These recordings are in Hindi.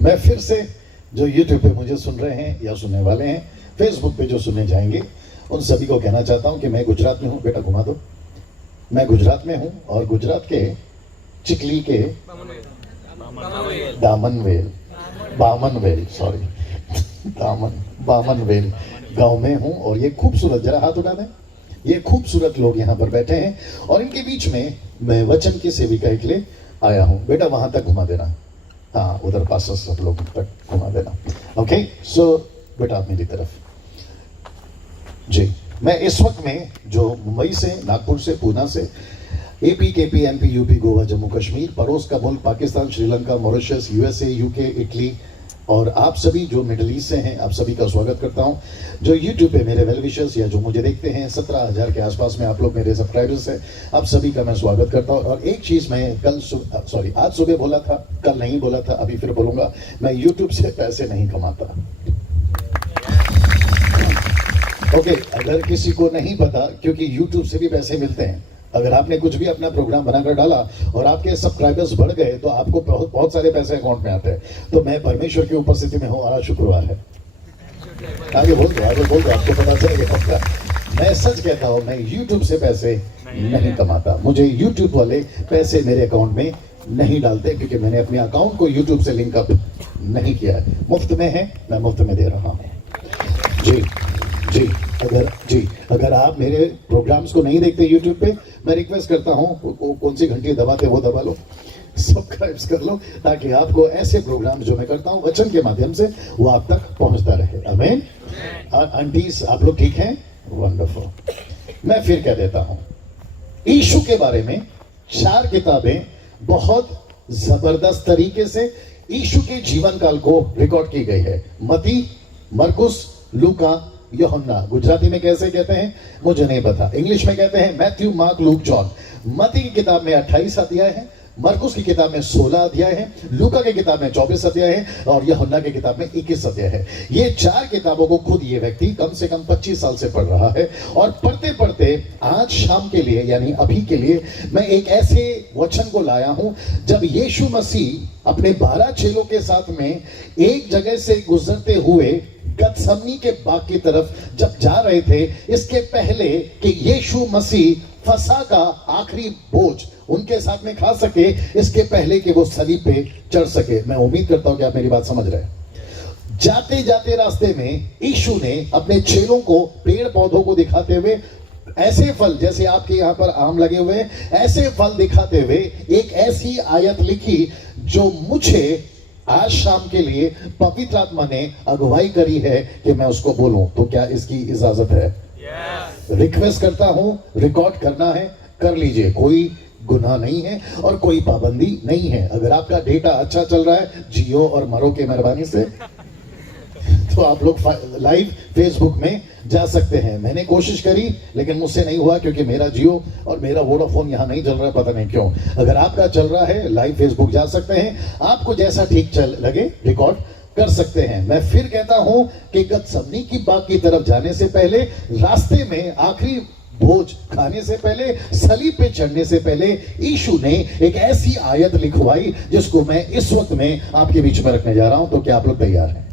मैं फिर से जो YouTube पे मुझे सुन रहे हैं या सुनने वाले हैं, फेसबुक पे जो सुनने जाएंगे, उन सभी को कहना चाहता हूं कि मैं गुजरात में हूं। बेटा घुमा दो। मैं गुजरात में हूं और गुजरात के चिखली के बामनवेल गांव में हूं और ये खूबसूरत, जरा हाथ उठा दें, ये खूबसूरत लोग यहाँ पर बैठे हैं और इनके बीच में मैं वचन की सेविका के लिए आया हूं। बेटा वहां तक घुमा देना, हाँ उधर पास सब लोग तक घुमा देना। ओके, सो बेटा आप मेरी तरफ जी। मैं इस वक्त में जो मुंबई से, नागपुर से, पूना से, AP, KP, MP, UP, Goa, Jammu Kashmir, पड़ोस का मुल्क Pakistan, Sri Lanka, Mauritius, USA, UK, Italy और आप सभी जो मिडिल ईस्ट से हैं, आप सभी का स्वागत करता हूं। जो यूट्यूब पे मेरे वेल विशर्स या जो मुझे देखते हैं, 17,000 के आसपास में आप लोग मेरे सब्सक्राइबर्स हैं, आप सभी का मैं स्वागत करता हूं। और एक चीज मैं आज सुबह बोला था, कल नहीं बोला था, अभी फिर बोलूंगा, मैं यूट्यूब से पैसे नहीं कमाता। ओके, अगर किसी को नहीं पता, क्योंकि यूट्यूब से भी पैसे मिलते हैं। अगर आपने कुछ भी अपना प्रोग्राम बनाकर डाला और आपके सब्सक्राइबर्स बढ़ गए तो आपको बहुत सारे पैसे अकाउंट में आते हैं। तो मैं परमेश्वर की उपस्थिति में हूँ, आज शुक्रवार है। आगे बोल दो, आपको पता चलेगा पक्का। मैं सच कहता हूँ, मैं यूट्यूब से पैसे नहीं कमाता। मुझे यूट्यूब वाले पैसे मेरे अकाउंट में नहीं डालते, क्योंकि मैंने अपने अकाउंट को यूट्यूब से लिंक अप नहीं किया है। मुफ्त में है, मैं मुफ्त में दे रहा हूँ जी। अगर आप मेरे प्रोग्राम्स को नहीं देखते यूट्यूब पे, मैं रिक्वेस्ट करता हूँ, कौन सी घंटी दबाते वो दबा लो, सब्सक्राइब कर लो, ताकि आपको ऐसे प्रोग्राम जो मैं करता हूँ वचन के माध्यम से वो आप तक पहुंचता रहे। आमीन। आंटीज आप लोग ठीक हैं? वंडरफुल। मैं फिर कह देता हूँ, यीशु के बारे में 4 किताबें बहुत जबरदस्त तरीके से यीशु के जीवन काल को रिकॉर्ड की गई है। मती, मरकुस, लूका, यूहन्ना। गुजराती में कैसे कहते हैं मुझे नहीं पता, इंग्लिश में कहते हैं मैथ्यू, मार्क, लूक, जॉन। मती की किताब में 28 अध्याय है, मरकुस की किताब में 16 अध्याय है, लूका की किताब में 24 अध्याय है और यूहन्ना की किताब में 21 अध्याय है। ये 4 किताबों को खुद ये व्यक्ति कम से कम 25 साल से पढ़ रहा है। और पढ़ते पढ़ते आज शाम के लिए, यानी अभी के लिए, मैं एक ऐसे वचन को लाया हूं जब यीशु मसीह अपने 12 चेलों के साथ में एक जगह से गुजरते हुए गतसमनी के बाग की तरफ जब जा रहे थे, इसके पहले कि यीशु मसीह फसह का आखिरी भोज उनके साथ में खा सके, इसके पहले कि वो सलीब पे चढ़ सके। मैं उम्मीद करता हूं कि आप मेरी बात समझ रहे हैं। जाते जाते रास्ते में यीशु ने अपने चेलों को पेड़ पौधों को दिखाते हुए ऐसे फल, जैसे आपके यहाँ पर आम लगे हुए हैं, ऐसे फल दिखाते हुए एक ऐसी आयत लिखी जो मुझे आज शाम के लिए पवित्र आत्मा ने अगुवाई करी है कि मैं उसको बोलूं। तो क्या इसकी इजाजत है? रिक्वेस्ट करता हूं, रिकॉर्ड करना है, कर लीजिए, कोई गुनाह नहीं है और कोई पाबंदी नहीं है। अगर आपका डेटा अच्छा चल रहा है, जियो और मरो के मेहरबानी से, तो आप लोग लाइव फेसबुक में जा सकते हैं। मैंने कोशिश करी लेकिन मुझसे नहीं हुआ, क्योंकि मेरा जियो और मेरा वोडाफोन यहाँ नहीं चल रहा है, पता नहीं क्यों। अगर आपका चल रहा है, लाइव फेसबुक जा सकते हैं, आपको जैसा ठीक चल लगे रिकॉर्ड कर सकते हैं। मैं फिर कहता हूं कि गतसमनी की बाग की तरफ जाने से पहले, रास्ते में आखिरी भोज खाने से पहले, सलीब पे चढ़ने से पहले यीशु ने एक ऐसी आयत लिखवाई जिसको मैं इस वक्त में आपके बीच में रखने जा रहा हूं। तो क्या आप लोग तैयार हैं?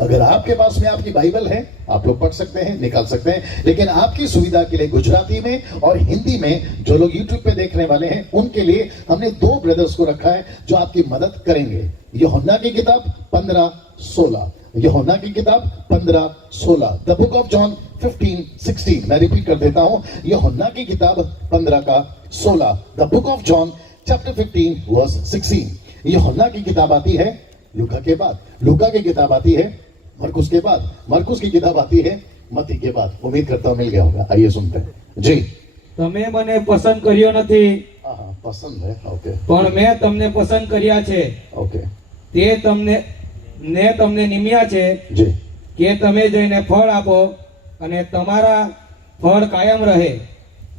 अगर आपके पास में आपकी बाइबल है, आप लोग पढ़ सकते हैं, निकाल सकते हैं, लेकिन आपकी सुविधा के लिए गुजराती में और हिंदी में जो लोग यूट्यूब पे देखने वाले हैं उनके लिए हमने 2 ब्रदर्स को रखा है जो आपकी मदद करेंगे। यूहन्ना की किताब 15:16, यूहन्ना की किताब 15:16, द बुक ऑफ जॉन 15:16। मैं रिपीट कर देता हूं, यूहन्ना की किताब 15:16, the book of John chapter 15:16। यूहन्ना की किताब आती है लूका के बाद, लूका की किताब आती है मरकुस के बाद, मरकुस की किताब आती है मती के बाद। उम्मीद करता हूं मिल गया होगा। आइए सुनते हैं जी। તમે મને પસંદ કર્યો નથી, પસંદ है, ओके, પણ મેં તમને પસંદ કર્યા છે, ओके, તે તમને નિમ્યા છે जी, કે તમે જઈને ફળ આપો અને તમારા ફળ કાયમ રહે,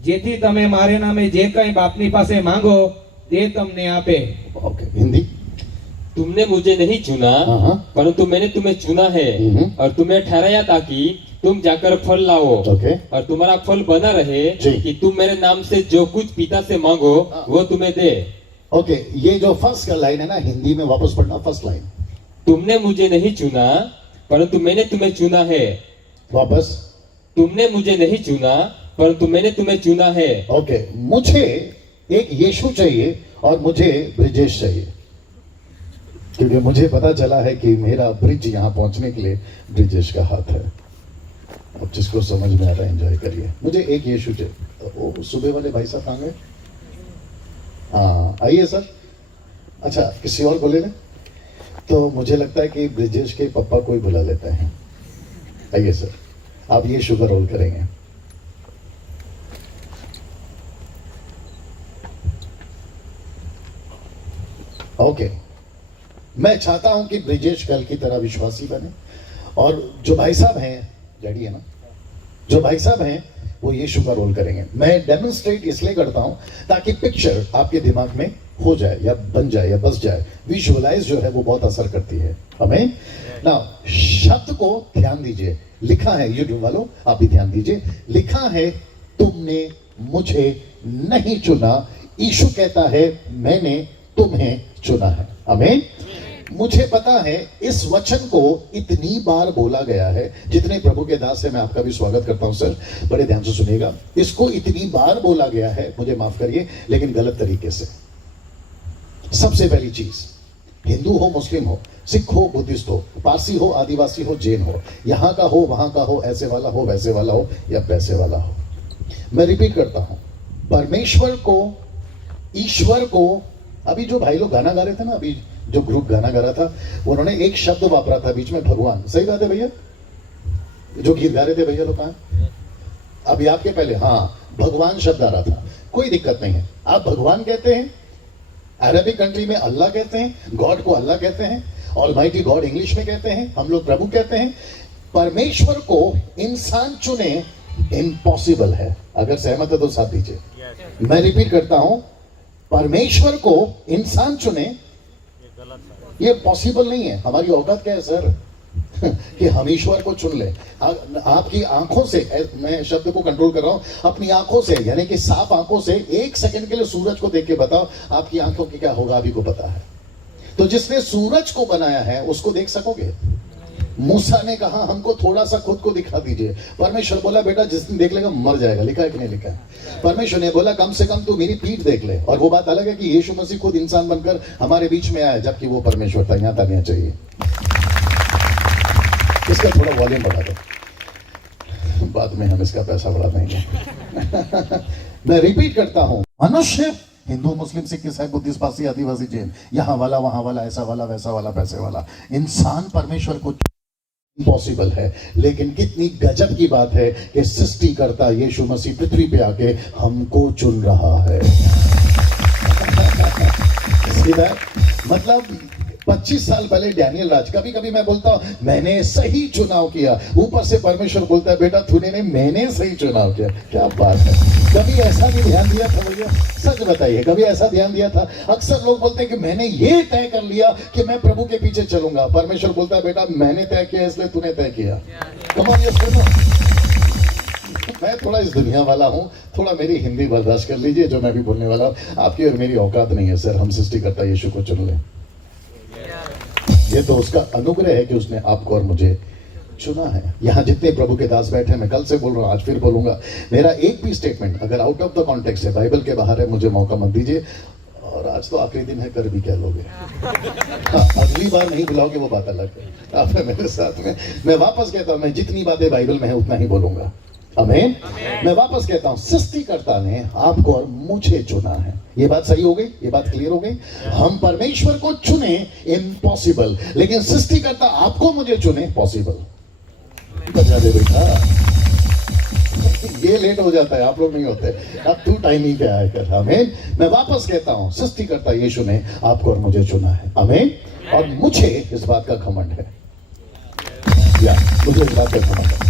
જેથી તમે મારે નામે જે કંઈ બાપની પાસે માંગો તે તમને આપે। ओके, हिंदी। तुमने मुझे नहीं चुना, परंतु मैंने तुम्हें चुना है और तुम्हें ठहराया ताकि तुम जाकर फल लाओ और तुम्हारा फल बना रहे, कि तुम मेरे नाम से जो कुछ पिता से मांगो वो तुम्हें दे। ओके, ये जो फर्स्ट लाइन है ना, हिंदी में वापस पढ़ना, फर्स्ट लाइन तुमने मुझे नहीं चुना परंतु मैंने तुम्हें चुना है। वापस। तुमने मुझे नहीं चुना परंतु मैंने तुम्हें चुना है। ओके, मुझे एक यीशु चाहिए और मुझे ब्रिजेश चाहिए, क्योंकि मुझे पता चला है कि मेरा ब्रिज यहाँ पहुंचने के लिए ब्रिजेश का हाथ है। अब जिसको समझ में आ रहा है एंजॉय करिए। मुझे एक यीशु चाहिए। वो सुबह वाले भाई साहब कहाँ गए? हाँ आइए सर। अच्छा किसी और को ले लें? तो मुझे लगता है कि ब्रिजेश के पापा को ही बुला लेते हैं। आइए सर, आप ये शुगर रोल करेंगे। ओके, मैं चाहता हूं कि ब्रिजेश कल की तरह विश्वासी बने, और जो भाई साहब हैं, डैडी है ना, जो भाई साहब हैं वो ये शुगर रोल करेंगे। मैं डेमोन्स्ट्रेट इसलिए करता हूं ताकि पिक्चर आपके दिमाग में हो जाए या बन जाए या बस जाए। विजुअलाइज जो है वो बहुत असर करती है हमें। नाउ शब्द को ध्यान दीजिए, लिखा है, यूट्यूब वालों आप भी ध्यान दीजिए, लिखा है तुमने मुझे नहीं चुना। यीशु कहता है मैंने तुम्हें चुना है। आमीन। मुझे पता है इस वचन को इतनी बार बोला गया है, जितने प्रभु के दास है, मैं आपका भी स्वागत करता हूं सर, बड़े ध्यान से सुनिएगा। इसको इतनी बार बोला गया है, मुझे माफ करिए, लेकिन गलत तरीके से। सबसे पहली चीज, हिंदू हो, मुस्लिम हो, सिख हो, बुद्धिस्ट हो, पारसी हो, आदिवासी हो, जैन हो, यहां का हो, वहां का हो, ऐसे वाला हो, वैसे वाला हो, या वैसे वाला हो, मैं रिपीट करता हूं, परमेश्वर को, ईश्वर को, अभी जो भाई लोग गाना गा रहे थे ना, अभी जो ग्रुप गाना गा रहा था, उन्होंने एक शब्द वापरा था बीच में, भगवान। सही बात है भैया? जो गीत गा रहे थे भैया लोग, कहां अभी आपके पहले? हाँ, भगवान शब्द आ रहा था, कोई दिक्कत नहीं है। आप भगवान कहते हैं, अरबिक कंट्री में अल्लाह कहते हैं, गॉड को अल्लाह कहते हैं, ऑलमाइटी गॉड इंग्लिश में कहते हैं, हम लोग प्रभु कहते हैं। परमेश्वर को इंसान चुने इम्पॉसिबल है। अगर सहमत है तो साथ दीजिए। मैं रिपीट करता हूं, परमेश्वर को इंसान चुने ये पॉसिबल नहीं है। हमारी औकात क्या है सर कि हम ईश्वर को चुन ले। आपकी आंखों से, मैं शब्द को कंट्रोल कर रहा हूं, अपनी आंखों से, यानी कि साफ आंखों से एक सेकंड के लिए सूरज को देख के बताओ आपकी आंखों की क्या होगा, अभी को पता है। तो जिसने सूरज को बनाया है उसको देख सकोगे? मूसा ने कहा हमको थोड़ा सा खुद को दिखा दीजिए। परमेश्वर बोला बेटा जिसने देख लेगा मर जाएगा। लिखा है कि नहीं लिखा है? परमेश्वर ने बोला कम से कम तू मेरी पीठ देख ले। और वो बात अलग है कि यीशु मसीह खुद इंसान बनकर हमारे बीच में आया, जबकि वो परमेश्वर था। यहां तालियां चाहिए। इसका थोड़ा वॉल्यूम बढ़ा दो, बाद में हम इसका पैसा बढ़ा देंगे। मैं रिपीट करता हूं, मनुष्य, हिंदू, मुस्लिम, सिख, ईसाई, बुद्धिस्ट, पारसी, आदिवासी, जैन, यहां वाला, वहां वाला, ऐसा वाला, वैसा वाला, पैसे वाला, इंसान परमेश्वर को इम्पॉसिबल है। लेकिन कितनी गजब की बात है कि सृष्टिकर्ता यीशु मसीह पृथ्वी पे आके हमको चुन रहा है। सीधा मतलब 25 साल पहले डैनियल राज, कभी कभी मैं बोलता हूं मैंने सही चुनाव किया, ऊपर से परमेश्वर बोलता है बेटा तूने नहीं, मैंने सही चुनाव किया। क्या बात है। कभी ऐसा भी ध्यान दिया था भैया? सच बताइए, कभी ऐसा ध्यान दिया था? अक्सर लोग बोलते हैं कि मैंने ये तय कर लिया कि मैं प्रभु के पीछे चलूंगा। परमेश्वर बोलता है बेटा मैंने तय किया इसलिए तूने तय किया। कमाल ये सुनो, मैं थोड़ा इस दुनिया वाला हूं, थोड़ा मेरी हिंदी बर्दाश्त कर लीजिए जो मैं भी बोलने वाला हूं। आपकी और मेरी औकात नहीं है सर, हम सृष्टिकर्ता यीशु को चुन लें। ये तो उसका अनुग्रह है कि उसने आपको और मुझे चुना है। यहां जितने प्रभु के दास बैठे हैं, मैं कल से बोल रहा हूं, आज फिर बोलूंगा, मेरा एक भी स्टेटमेंट अगर आउट ऑफ द कॉन्टेक्स्ट है, बाइबल के बाहर है, मुझे मौका मत दीजिए। और आज तो आखिरी दिन है, कर भी क्या लोगे। हाँ, अगली बार नहीं बुलाओगे वो बात अलग है। आप मेरे साथ में, मैं वापस कहता हूं, मैं जितनी बातें बाइबल में है उतना ही बोलूंगा। आमीन। मैं वापस कहता हूं, सृष्टिकर्ता ने आपको और मुझे चुना है। ये बात सही हो गई? ये बात क्लियर हो गई? हम परमेश्वर को चुने इम्पॉसिबल, लेकिन सृष्टिकर्ता आपको मुझे चुने पॉसिबल। बजा दे बेटा, ये लेट हो जाता है, आप लोग नहीं होते। अब तू टाइम ही पे आया कर। आमीन। मैं वापस कहता हूं, सृष्टिकर्ता यीशु ने आपको और मुझे चुना है। आमीन। और मुझे इस बात का घमंड है, या मुझे इस बात का घमंड है।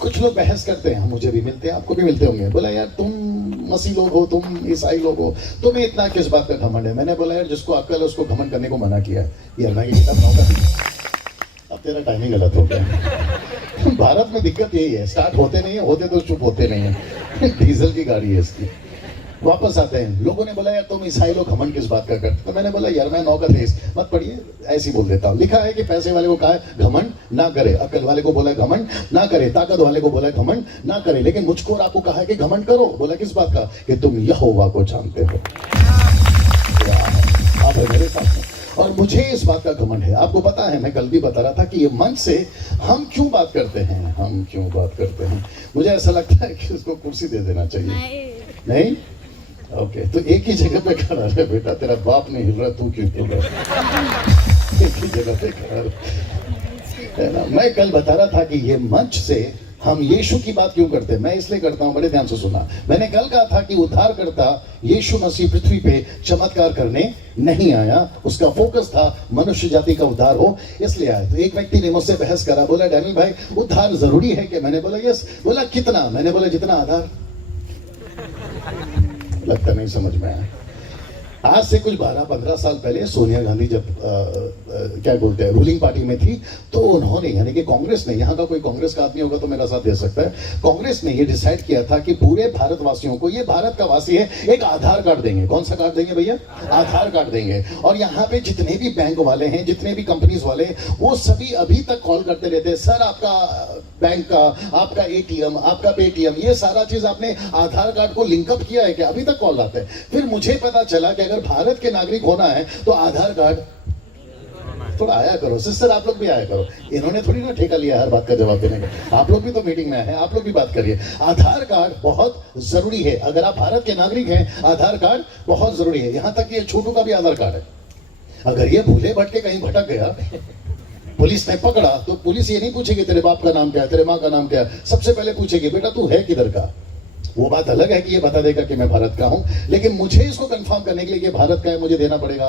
कुछ लोग बहस करते हैं, मुझे भी मिलते हैं, आपको भी मिलते होंगे, बोला यार तुम मसीह लोग हो, तुम ईसाई लोग हो, तुम्हें इतना किस बात का घमंड है। मैंने बोला यार जिसको अक्ल है उसको घमंड करने को मना किया है। यार मैं ये किताब पढ़ाऊंगा। अब तेरा टाइमिंग गलत हो गया। भारत में दिक्कत यही है, स्टार्ट होते नहीं है, होते तो चुप होते नहीं है। डीजल की गाड़ी है इसकी। वापस आते हैं, लोगों ने बोला यार तुम ईसाई लोग घमंड किस बात का करते, तो मैंने बोला यार मैं 9 का 23 मत पढ़िए, ऐसे ही बोल देता हूँ। लिखा है कि पैसे वाले को कहा है घमंड ना करे, अक्ल वाले को बोला है घमंड ना करे, ताकत वाले को बोला है घमंड ना करे, लेकिन मुझको और आपको कहा है कि घमंड करो। बोला किस बात का? कि तुम यहोवा को जानते हो। आप है मेरे साथ, और मुझे इस बात का घमंड है। आपको पता है, मैं कल भी बता रहा था कि ये मंच से हम क्यों बात करते हैं, हम क्यों बात करते हैं। मुझे ऐसा लगता है कि उसको कुर्सी दे देना चाहिए। नहीं? ओके, तो एक ही जगह पे खड़ा रहे बेटा, तेरा बाप नहीं हिल रहा, तू क्यों हिल रहा? एक ही जगह पे खड़ा रहे, है ना। मैं कल बता रहा था कि ये मंच से हम यीशु की बात क्यों करते हैं। मैं इसलिए करता हूं, बड़े ध्यान से सुना। मैंने कल कहा था कि उद्धारकर्ता यीशु मसीह पृथ्वी पे चमत्कार करने नहीं आया, उसका फोकस था मनुष्य जाति का उद्धार हो, इसलिए आया। तो एक व्यक्ति ने मुझसे बहस करा, बोला डैनियल भाई उद्धार जरूरी है कि? मैंने बोला यस। बोला कितना? मैंने बोला जितना आधार। लगता नहीं समझ में आया। आज से कुछ 12-15 साल पहले सोनिया गांधी जब क्या बोलते हैं रूलिंग पार्टी में थी, तो उन्होंने, यानी कि कांग्रेस ने, यहाँ का कोई कांग्रेस का आदमी होगा तो मेरा साथ दे सकता है, कांग्रेस ने ये डिसाइड किया था कि पूरे भारतवासियों को, ये भारत का वासी है, एक आधार कार्ड देंगे। कौन सा कार्ड देंगे भैया? आधार कार्ड देंगे। और यहाँ पे जितने भी बैंक वाले हैं, जितने भी कंपनीज वाले हैं, वो सभी अभी तक कॉल करते रहते हैं, सर आपका बैंक का, आपका एटीएम, आपका पेटीएम, ये सारा चीज आपने आधार कार्ड को लिंकअप किया है क्या? अभी तक कॉल आते हैं। फिर मुझे पता चला कि अगर भारत के नागरिक होना है तो आधार कार्ड, थोड़ा आया करो सिस्टर, आप लोग भी आया करो। इन्होंने थोड़ी ना ठेका लिया हर बात का जवाब देने का, आप लोग भी तो मीटिंग में आए हैं, आप लोग भी बात करिए। आधार कार्ड बहुत जरूरी है। अगर आप भारत के नागरिक हैं, आधार कार्ड बहुत जरूरी है। यहां तक कि छोटू का भी आधार कार्ड है। अगर ये भूले भटके कहीं भटक गया, पुलिस ने पकड़ा, तो पुलिस ये नहीं पूछेगी तेरे बाप का नाम क्या है, तेरे माँ का नाम क्या है, सबसे पहले पूछेगी बेटा तू है किधर का। वो बात अलग है कि ये बता देगा कि मैं भारत का हूं, लेकिन मुझे इसको कंफर्म करने के लिए कि भारत का है, मुझे देना पड़ेगा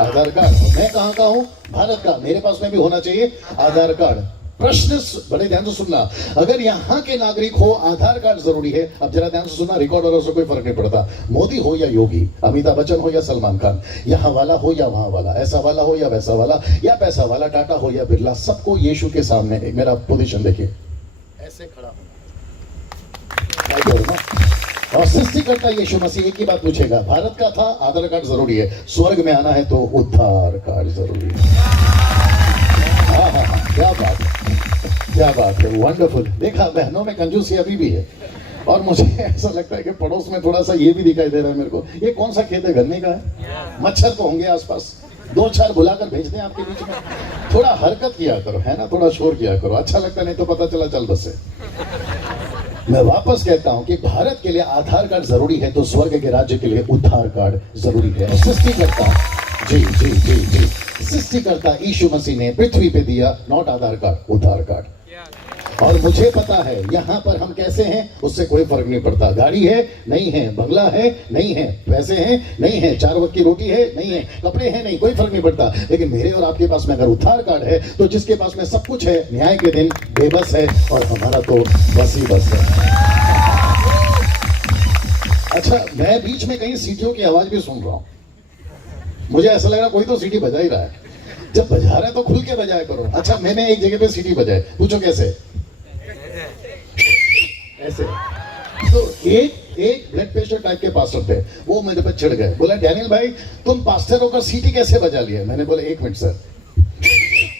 आधार कार्ड। मैं कहां का हूं? भारत का। मेरे पास में भी होना चाहिए आधार कार्ड। प्रश्न बड़े ध्यान से सुनना, अगर यहाँ के नागरिक हो आधार कार्ड जरूरी है। अब जरा ध्यान से सुनना, रिकॉर्ड और उससे कोई फर्क नहीं पड़ता, मोदी हो या योगी, अमिताभ बच्चन हो या सलमान खान, यहाँ वाला हो या वहां वाला, ऐसा वाला हो या वैसा वाला, या पैसा वाला, टाटा हो या बिरला, सबको यीशु के सामने, मेरा पोजीशन देखिए, ऐसे खड़ा और सृष्टिकर्ता यीशु मसीह एक ही बात पूछेगा, भारत का था, आधार कार्ड जरूरी है, स्वर्ग में आना है तो उद्धार कार्ड जरूरी है। हाँ, क्या बात है, क्या बात है, वंडरफुल। देखा, बहनों में कंजूसी अभी भी है। और मुझे ऐसा लगता है कि पड़ोस में थोड़ा सा ये भी दिखाई दे रहा है मेरे को, ये कौन सा खेत है, गन्ने का है? मच्छर तो होंगे आसपास, 2-4 बुलाकर भेज दें आपके बीच में, थोड़ा हरकत किया करो, है ना, थोड़ा शोर किया करो, अच्छा लगता नहीं तो पता चला चल बस से। मैं वापस कहता हूं कि भारत के लिए आधार कार्ड जरूरी है तो स्वर्ग के राज्य के लिए उद्धार कार्ड जरूरी है। सृष्टिकर्ता जी सृष्टिकर्ता यीशु मसीह ने पृथ्वी पे दिया नॉट आधार कार्ड, उद्धार कार्ड। और मुझे पता है यहाँ पर हम कैसे हैं उससे कोई फर्क नहीं पड़ता। गाड़ी है नहीं है, बंगला है नहीं है, पैसे हैं नहीं है, 4 वक्त की रोटी है नहीं है, कपड़े हैं नहीं, कोई फर्क नहीं पड़ता। लेकिन मेरे और आपके पास में अगर उद्धार कार्ड है तो जिसके पास में सब कुछ है, न्याय के दिन बेबस है, और हमारा तो बस ही बस है। अच्छा, मैं बीच में कहीं सीटियों की आवाज भी सुन रहा हूं, मुझे ऐसा लग रहा कोई तो सीटी बजा ही रहा है। जब बजा रहा है तो खुल के बजाया करो। अच्छा, मैंने एक जगह पे सीटी बजाए, पूछो कैसे? ऐसे। तो एक ब्लड प्रेशर टाइप के पास्टर थे, वो मेरे पे चिढ़ गए, बोला डैनियल भाई तुम पास्टर होकर सीटी कैसे बजा लिया? मैंने बोला 1 मिनट सर,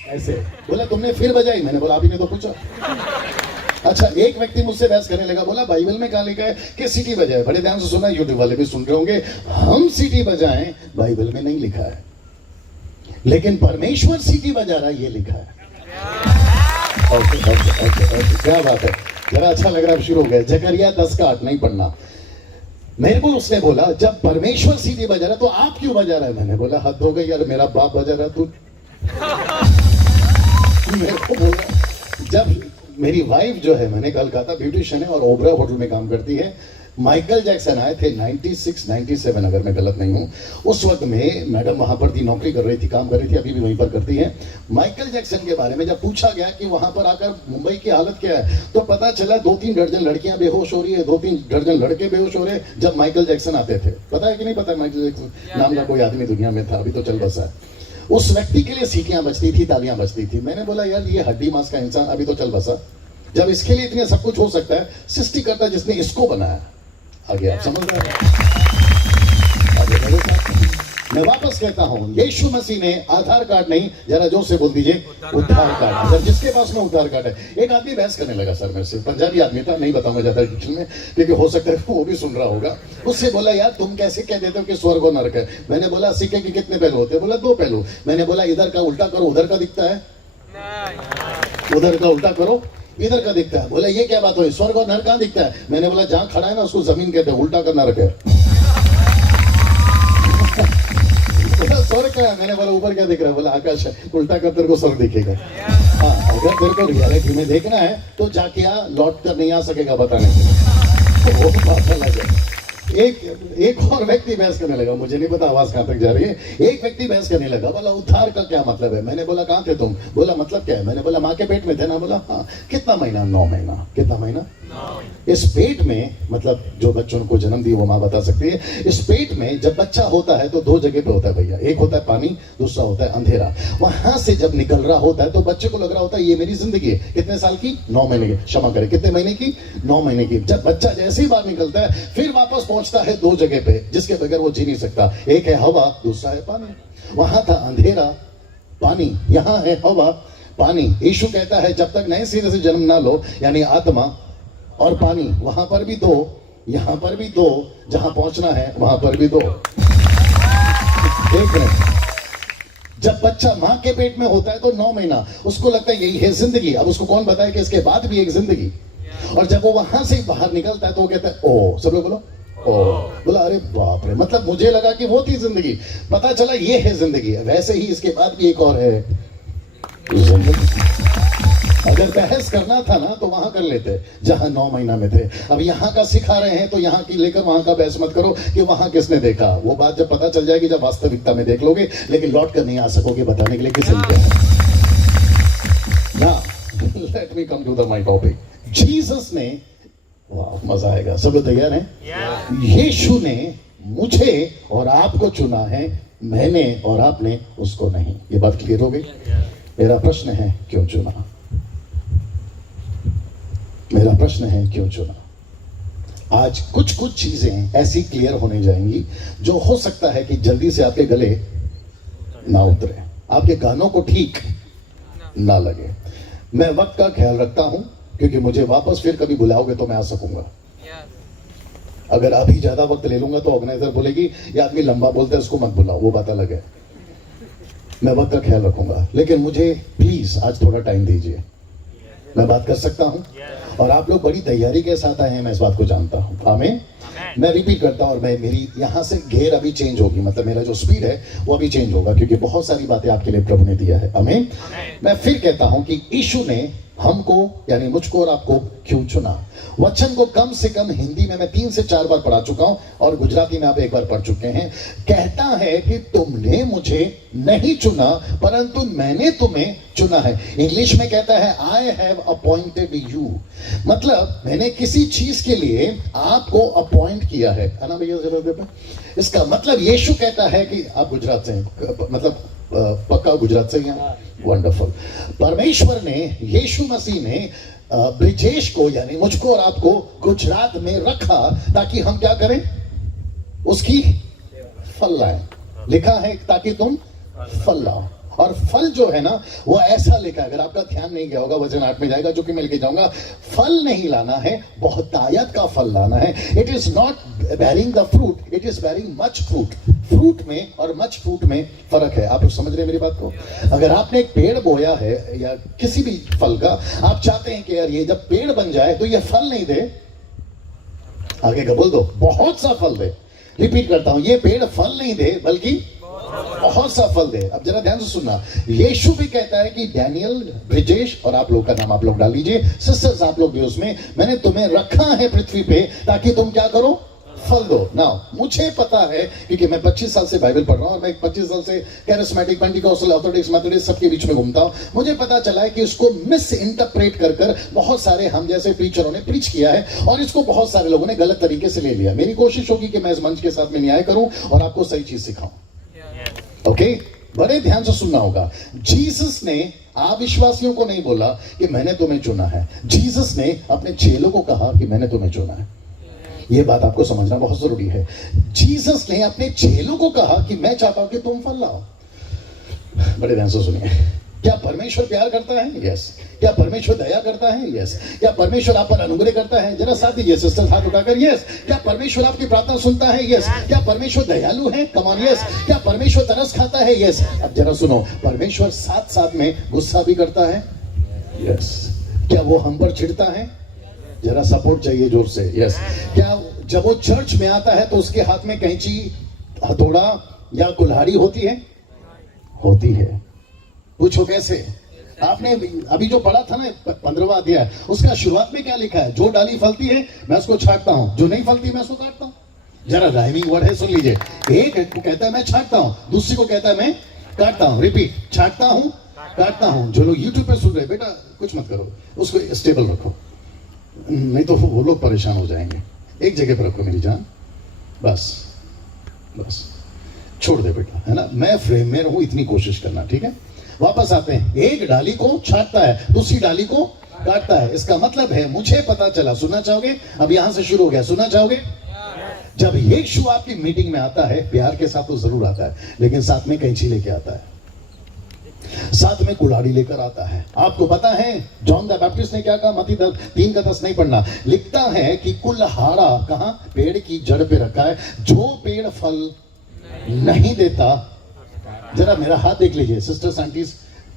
ऐसे। बोला तुमने फिर बजाई? मैंने बोला आप ही ने तो पूछा। अच्छा, एक व्यक्ति मुझसे बहस करने लगा, बोला बाइबल में कहाँ लिखा है कि सीटी बजाए? बड़े ध्यान से सुना, यूट्यूब वाले भी सुन रहे होंगे, हम सीटी बजाएं बाइबल में नहीं लिखा है, लेकिन परमेश्वर सीटी बजा रहा है, ये लिखा है। ओके, क्या बात है, जरा अच्छा लग रहा है, शुरू हो गया। जकरिया 10 का 8 नहीं पढ़ना। मेरे को उसने बोला जब परमेश्वर सीटी बजा रहा है तो आप क्यों बजा रहा है? मैंने बोला हद हो गई यार, मेरा बाप बजा रहा तू। मेरे को बोला, जब मेरी वाइफ जो है, मैंने कल कहा था, ब्यूटिशियन है और ओबरा होटल में काम करती है। माइकल जैक्सन आए थे 96-97 अगर मैं गलत नहीं हूं, उस वक्त में मैडम वहां पर थी, नौकरी कर रही थी, काम कर रही थी, अभी भी वहीं पर करती है। माइकल जैक्सन के बारे में जब पूछा गया कि वहां पर आकर मुंबई की हालत क्या है, तो पता चला 2-3 दर्जन लड़कियां बेहोश हो रही है, 2-3 दर्जन लड़के बेहोश हो रहे हैं जब माइकल जैक्सन आते थे। पता है कि नहीं पता? माइकल जैक्सन नाम का कोई आदमी दुनिया में था, अभी तो चल बसा है। उस व्यक्ति के लिए सीटियां बजती थी, तालियां बजती थी। मैंने बोला यार ये हड्डी मांस का इंसान अभी तो चल बसा, जब इसके लिए इतने सब कुछ हो सकता है, सृष्टिकर्ता जिसने इसको बनाया, आगे आप समझ रहे हैं? आगे मेरे साथ मैं वापस कहता हूं, यीशु मसीह ने आधार कार्ड नहीं, जरा जोर से बोल दीजिए उद्धार कार्ड। अगर जिसके पास में उद्धार कार्ड है, एक आदमी बहस करने लगा सर मेरे से, पंजाबी आदमी था, नहीं बताऊंगा ज्यादा डिटेल में क्योंकि हो सकता है वो भी सुन रहा होगा। उससे बोला यार तुम कैसे कह देते हो कि स्वर्ग और नरक है? मैंने बोला सिक्के के कितने पहलू होते हैं? बोला 2 पहलू। मैंने बोला इधर का उल्टा करो, उधर का दिखता है, उधर का उल्टा करो, इधर का दिखता है। बोला ये क्या बात हुई, स्वर्ग और नरक कहां दिखता है? मैंने बोला जहां खड़ा है ना उसको जमीन कहते हैं, उल्टा का नरक है। स्वर्ग का है। मैंने बोला ऊपर क्या दिख रहा है? बोला आकाश है, उल्टा कर तेरे को स्वर्ग दिखेगा। हाँ, अगर तेरे को रियलिटी में देखना है तो जाके लौट कर नहीं आ सकेगा बताने के लिए, वो बात अलग है। एक और व्यक्ति बहस करने लगा, मुझे नहीं पता आवाज कहां तक जा रही है। एक व्यक्ति बहस करने लगा, बोला उद्धार का क्या मतलब है? मैंने बोला कहां थे तुम? बोला मतलब क्या है? मैंने बोला माँ के पेट में थे ना। बोला हाँ। कितना महीना? 9 महीना। कितना महीना? 9। इस पेट में, मतलब जो बच्चों को जन्म दी वो माँ बता सकती है। इस पेट में जब बच्चा होता है तो 2 जगह पे होता है भैया, एक होता है पानी, दूसरा होता है अंधेरा। वहां से जब निकल रहा होता है तो बच्चे को लग रहा होता है ये मेरी जिंदगी है। कितने साल की? 9 महीने की। क्षमा करें, कितने महीने की? 9 महीने की। जब बच्चा जैसे ही बाहर निकलता है फिर वापस पहुंचता है 2 जगह पे जिसके बगैर वो जी नहीं सकता। एक है हवा, दूसरा है पानी। वहां था अंधेरा, पानी, यहां है हवा, पानी। यीशु कहता है जब तक नए सिरे से जन्म ना लो, यानी आत्मा और पानी, वहां पर भी 2, यहां पर भी 2, जहां पहुंचना है वहां पर भी 2। देख रहे हैं, जब बच्चा मां के पेट में होता है तो 9 महीना उसको लगता है यही है जिंदगी। अब उसको कौन बताए कि इसके बाद भी एक जिंदगी। और जब वो वहां से बाहर निकलता है तो वो कहता है ओ, सब लोग बोलो ओ। बोला अरे बाप रे, मतलब मुझे लगा कि वो थी जिंदगी, पता चला ये है जिंदगी। वैसे ही इसके बाद भी एक और है जिंदगी। अगर बहस करना था ना तो वहां कर लेते जहां 9 महीना में थे। अब यहां का सिखा रहे हैं तो यहां की लेकर वहां का बहस मत करो कि वहां किसने देखा। वो बात जब पता चल जाएगी जब वास्तविकता में देख लोगे, लेकिन लौट कर नहीं आ सकोगे बताने के लिए किसने किया। Now let me come to the my topic. Jesus ने, वाह मजा आएगा, सब लोग तैयार हैं? यीशु ने मुझे और आपको चुना है, मैंने और आपने उसको नहीं। ये बात क्लियर हो गई? मेरा प्रश्न है क्यों चुना? मेरा प्रश्न है क्यों चुना? आज कुछ चीजें ऐसी क्लियर होने जाएंगी जो हो सकता है कि जल्दी से आपके गले ना उतरे, आपके गानों को ठीक ना लगे। मैं वक्त का ख्याल रखता हूं क्योंकि मुझे वापस फिर कभी बुलाओगे तो मैं आ सकूंगा। अगर अभी ज्यादा वक्त ले लूंगा तो ऑर्गेनाइजर बोलेगी ये आदमी लंबा बोलता है, उसको मत बुलाओ, वो बात अलग है। मैं वक्त का ख्याल रखूंगा, लेकिन मुझे प्लीज आज थोड़ा टाइम दीजिए। मैं बात कर सकता हूं और आप लोग बड़ी तैयारी के साथ आए हैं, मैं इस बात को जानता हूं। आमीन। मैं रिपीट करता हूं और मैं मेरी यहां से घेर अभी चेंज होगी, मतलब मेरा जो स्पीड है वो अभी चेंज होगा क्योंकि बहुत सारी बातें आपके लिए प्रभु ने दिया है। आमीन। मैं फिर कहता हूं कि यीशु ने हमको यानी मुझको और आपको क्यों चुना। वचन को कम से कम हिंदी में मैं 3 से 4 बार पढ़ा चुका हूं और गुजराती में आप 1 बार पढ़ चुके हैं। कहता है कि तुमने मुझे नहीं चुना परंतु मैंने तुम्हें चुना है। इंग्लिश में कहता है आई हैव अपॉइंटेड यू, मतलब मैंने किसी चीज के लिए आपको अपॉइंट किया है ना भैया जरा। इसका मतलब यीशु कहता है कि आप गुजरात से हैं, मतलब पक्का गुजरात से ही हैं, वंडरफुल। परमेश्वर ने, यीशु मसीह ने ब्रिजेश को यानी मुझको और आपको गुजरात में रखा ताकि हम क्या करें? उसकी फल लाएं। लिखा है ताकि तुम फल लाओ, और फल जो है ना वो ऐसा लिखा है, अगर आपका ध्यान नहीं गया होगा वचन 8 में जाएगा जो कि मैं लेके जाऊंगा। फल नहीं लाना है, बहुतायत का फल लाना है। It is not bearing the fruit, it is bearing much fruit. Fruit में और मच फ्रूट में फर्क है। आप समझ रहे हैं मेरी बात को? अगर आपने एक पेड़ बोया है या किसी भी फल का, आप चाहते हैं कि यार ये जब पेड़ बन जाए तो ये फल नहीं दे, आगे का बोल दो, बहुत सा फल दे। रिपीट करता हूं, ये पेड़ फल नहीं दे बल्कि बहुत सा फल दे। अब जरा ध्यान से सुनना, यीशु भी कहता है कि डैनियल, ब्रिजेश और आप लोग का नाम आप लोग डाल लीजिए, सिस्टर्स आप लोग भी उसमें, मैंने तुम्हें रखा है पृथ्वी पे ताकि तुम क्या करो? फल दो। नाउ मुझे पता है क्योंकि मैं 25 साल से बाइबल पढ़ रहा हूं और मैं 25 साल से कैरिस्मेटिक, पेंटिकॉस्टल, ऑर्थोडॉक्स, मेथोडिस्ट सबके बीच में घूमता हूं। मुझे पता चला है कि इसको मिस इंटरप्रेट कर बहुत सारे हम जैसे टीचरों ने प्रीच किया है और इसको बहुत सारे लोगों ने गलत तरीके से ले लिया। मेरी कोशिश होगी कि मैं इस मंच के साथ में न्याय करूं और आपको सही चीज सिखाऊं। ओके, बड़े ध्यान से सुनना होगा। जीसस ने अविश्वासियों को नहीं बोला कि मैंने तुम्हें चुना है, जीसस ने अपने चेलों को कहा कि मैंने तुम्हें चुना है। ये बात आपको समझना बहुत जरूरी है। जीसस ने अपने चेलों को कहा कि मैं चाहता हूं कि तुम फल लाओ। बड़े ध्यान से सुनिए, क्या परमेश्वर प्यार करता है? यस। क्या परमेश्वर दया करता है? यस। क्या परमेश्वर आप पर अनुग्रह करता है? जरा साथ दीजिए सिस्टर, हाथ उठाकर। यस। क्या परमेश्वर आपकी प्रार्थना सुनता है? यस। क्या परमेश्वर दयालु है? Come on. यस। क्या परमेश्वर तरस खाता है? यस। अब जरा सुनो, परमेश्वर साथ साथ में गुस्सा भी करता है। यस। क्या वो हम पर चिढ़ता है? जरा सपोर्ट चाहिए जोर से। यस। क्या जब वो चर्च में आता है तो उसके हाथ में कैंची, हथौड़ा या कुल्हाड़ी होती है? होती है। पूछो कैसे? आपने अभी जो पढ़ा था ना 15वां अध्याय, उसका शुरुआत में क्या लिखा है? जो डाली फलती है मैं उसको छांटता हूं, जो नहीं फलती मैं उसको काटता हूं। जरा राइमिंग वर्ड है, सुन लीजिए। एक को कहता है मैं छांटता हूं, दूसरी को कहता है मैं काटता हूं। रिपीट, छांटता हूं, काटता हूं। जो लोग यूट्यूब पे सुन रहे, बेटा कुछ मत करो, उसको स्टेबल रखो, नहीं तो वो लोग परेशान हो जाएंगे। एक जगह पर रखो मेरी जान, बस बस छोड़ दे बेटा, है ना। मैं फ्रेम में रहूं, इतनी कोशिश करना, ठीक है। वापस आते हैं। एक डाली को छांटता है, दूसरी डाली को काटता है। इसका मतलब है, मुझे पता चला, सुनना चाहोगे? अब यहां से शुरू हो गया, सुनना चाहोगे? जब यीशु आपकी मीटिंग में आता है, प्यार के साथ तो जरूर आता है, लेकिन साथ में कैंची लेके आता है, साथ में कुल्हाड़ी लेकर आता है। आपको पता है जॉन द बैप्टिस्ट ने क्या कहा? मत्ती 3:10 नहीं पढ़ना, लिखता है कि कुल्हाड़ा कहां? पेड़ की जड़ पे रखा है। जो पेड़ फल नहीं देता, जरा मेरा हाथ देख लीजिए सिस्टर्स आंटीज,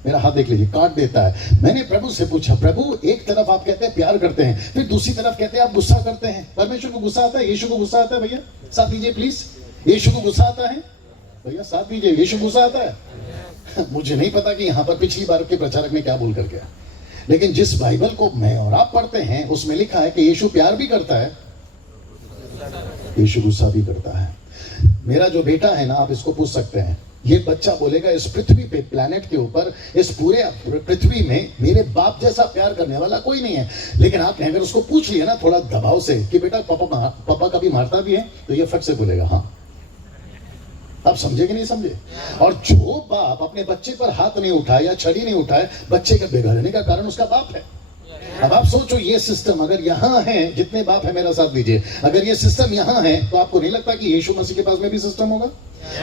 मेरा हाथ देख लीजिए, काट देता है। मैंने प्रभु से पूछा, प्रभु एक तरफ आप कहते हैं प्यार करते हैं, फिर दूसरी तरफ कहते हैं आप गुस्सा करते हैं। परमेश्वर को गुस्सा आता है? यीशु को गुस्सा आता है? भैया साथ दीजिए प्लीज। यीशु को गुस्सा आता है? भैया साथ दीजिए। यीशु गुस्सा आता है? मुझे नहीं पता कि यहां पर पिछली बार के प्रचारक ने क्या बोल कर गया, लेकिन जिस बाइबल को मैं और आप पढ़ते हैं उसमें लिखा है कि यीशु प्यार भी करता है, यीशु गुस्सा भी करता है। मेरा जो बेटा है ना, आप इसको पूछ सकते हैं, ये बच्चा बोलेगा इस पृथ्वी पे, प्लेनेट के ऊपर, इस पूरे पृथ्वी में मेरे बाप जैसा प्यार करने वाला कोई नहीं है। लेकिन आपने अगर उसको पूछ लिया ना थोड़ा दबाव से कि बेटा पापा कभी मारता भी है, तो ये फट से बोलेगा हाँ। आप समझे कि नहीं समझे? और जो बाप अपने बच्चे पर हाथ नहीं उठाए या छड़ी नहीं उठाए, बच्चे के बिगड़ने का कारण उसका बाप है। अब आप सोचो, ये सिस्टम अगर यहां है, जितने बाप है मेरा साथ दीजिए, अगर ये सिस्टम यहां है, तो आपको नहीं लगता कि यीशु मसीह के पास में भी सिस्टम होगा?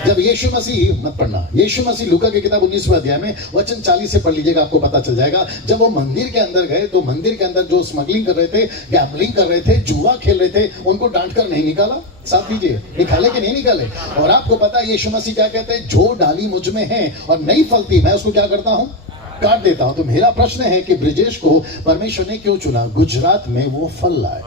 जब यीशु मसीह, मत पढ़ना, यीशु मसीह लूका की किताब 19वें अध्याय में वचन 40 से पढ़ लीजिएगा, आपको पता चल जाएगा। जब वो मंदिर के अंदर गए तो मंदिर के अंदर जो स्मगलिंग कर रहे थे, गैम्बलिंग कर रहे थे, जुआ खेल रहे थे, उनको डांट कर नहीं निकाला? साथ दीजिए, निकाले कि नहीं निकाले? और आपको पता है यीशु मसीह क्या कहते हैं? जो डाली मुझ में है और नहीं फलती, मैं उसको क्या करता हूं? काट देता हूं। तो मेरा प्रश्न है कि ब्रिजेश को परमेश्वर ने क्यों चुना? गुजरात में वो फल लाए।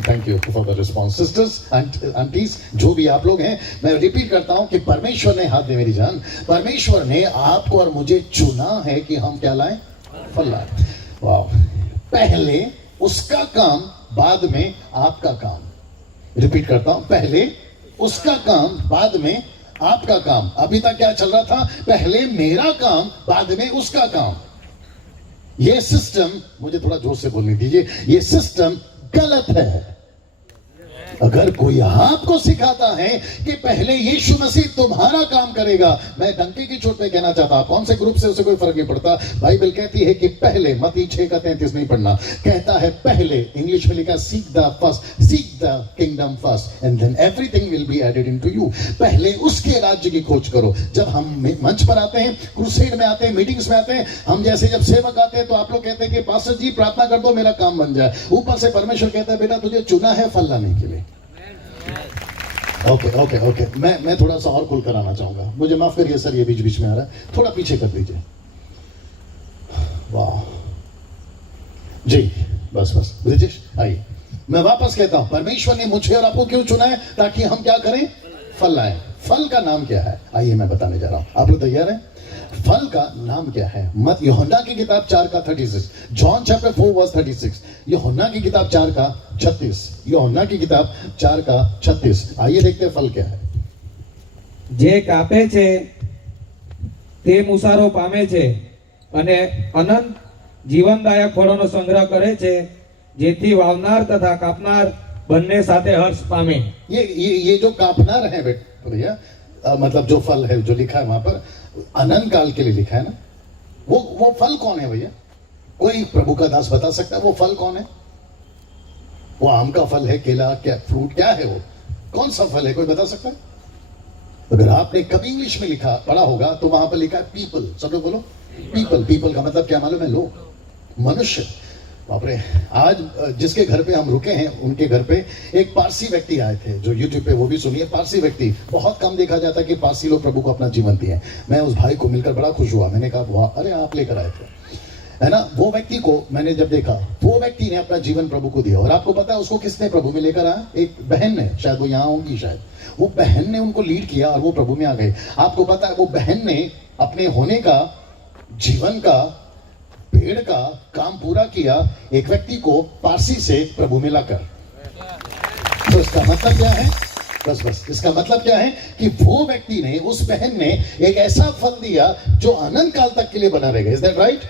Thank you for the response sisters aunties, जो भी आप लोग हैं, मैं रिपीट करता हूं कि परमेश्वर ने, हाथ दे मेरी जान, परमेश्वर ने आपको और मुझे चुना है कि हम क्या लाएं? फल लाएं। वाह, पहले उसका काम, बाद में आपका काम। रिपीट करता हूं, पहले उसका काम, बाद में आपका काम। अभी तक क्या चल रहा था? पहले मेरा काम, बाद में उसका काम। ये सिस्टम, मुझे थोड़ा जोर से बोलने दीजिए, ये सिस्टम गलत है। अगर कोई आपको सिखाता है कि पहले यीशु मसीह तुम्हारा काम करेगा, मैं डंके की चोट पे कहना चाहता, कौन से ग्रुप से उसे कोई फर्क नहीं पड़ता। बाइबल कहती है कि पहले, मत्ती 6:33 नहीं पढ़ना, कहता है पहले, इंग्लिश में लिखा seek the kingdom first and then everything will be added into you. पहले उसके राज्य की खोज करो। जब हम मंच पर आते हैं, क्रूसेड में आते हैं, मीटिंग्स में आते हैं, हम जैसे जब सेवक आते हैं तो आप लोग कहते हैं कि पास्टर जी प्रार्थना कर दो मेरा काम बन जाए। ऊपर से परमेश्वर कहता है बेटा तुझे चुना है फल लाने के लिए। ओके, मैं थोड़ा सा और खुल कर आना चाहूंगा, मुझे माफ करिए सर, ये बीच बीच में आ रहा है, थोड़ा पीछे कर दीजिए। वाह जी, बस ब्रिजेश आइए। मैं वापस कहता हूं, परमेश्वर ने मुझे और आपको क्यों चुना है? ताकि हम क्या करें? फल लाएं। फल का नाम क्या है? आइए मैं बताने जा रहा हूं, आप लोग तैयार हैं? फल का नाम क्या है? मत यूहन्ना की किताब 4:36, जॉन चैप्टर 4:36, यूहन्ना की किताब 4:36, यूहन्ना की किताब 4:36। आइए देखते हैं फल क्या है। जे कापे छे ते मुसारो पामे छे અને અનંત જીવનદાયક ફળોનો સંગ્રહ કરે છે, જેથી વાવનાર તથા કાપનાર બંને સાથે હર્ષ પામે। ये जो कापनार है भैया, मतलब जो फल है जो लिखा है वहां पर, अनंत काल के लिए लिखा है ना, वो फल कौन है भैया? कोई प्रभु का दास बता सकता है वो फल कौन है? वो आम का फल है, केला, क्या फ्रूट, क्या है वो, कौन सा फल है, कोई बता सकता है? अगर आपने कभी इंग्लिश में लिखा पढ़ा होगा तो वहां पर लिखा है पीपल। सब लोग बोलो पीपल। पीपल का मतलब क्या मालूम है? लोग, मनुष्य। बाप रे, आज जिसके घर पे हम रुके हैं उनके घर पे एक पारसी व्यक्ति आए थे, जो यूट्यूब पे, वो भी सुनिए। पारसी व्यक्ति, बहुत कम देखा जाता कि पारसी लोग प्रभु को अपना जीवन दिए। मैं उस भाई को मिलकर बड़ा खुश हुआ। मैंने कहा वाह, अरे आप लेकर आए थे, है ना। वो व्यक्ति को मैंने जब देखा, वो व्यक्ति ने अपना जीवन प्रभु को दिया। और आपको पता है उसको किसने प्रभु में लेकर आया? एक बहन ने, शायद वो यहाँ होंगी, शायद वो बहन ने उनको लीड किया और वो प्रभु में आ गए। आपको पता है वो बहन ने अपने होने का, जीवन का, पेड़ का काम पूरा किया एक व्यक्ति को पारसी से प्रभु में लाकर। तो इसका मतलब क्या है? बस इसका मतलब क्या है कि वो व्यक्ति ने, उस बहन ने एक ऐसा फल दिया जो अनंत काल तक के लिए बना रहेगा। Is that right?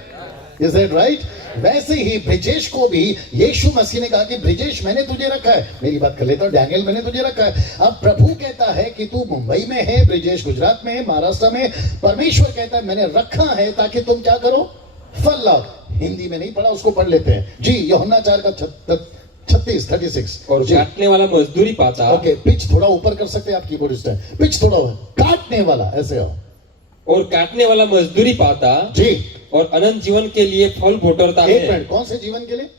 Is that right? वैसे ही ब्रिजेश को भी यीशु मसीह ने कहा कि ब्रिजेश मैंने तुझे रखा है। मेरी बात कर लेता हूं, डैनियल मैंने तुझे रखा है। अब प्रभु कहता है कि तू मुंबई में है, ब्रिजेश गुजरात में है, महाराष्ट्र में। परमेश्वर कहता है मैंने रखा है ताकि तुम क्या करो? फल लाओ। हिंदी में नहीं पढ़ा, उसको पढ़ लेते हैं जी। यूहन्ना 4:36। और काटने वाला मजदूरी पाता। ओके, पिच थोड़ा ऊपर कर सकते हैं आप कीबोर्डिस्ट हैं, पिच थोड़ा काटने वाला, ऐसे हो। और काटने वाला मजदूरी पाता जी, और अनंत जीवन के लिए फल बटोरता है। एक मिनट, कौन से जीवन के लिए?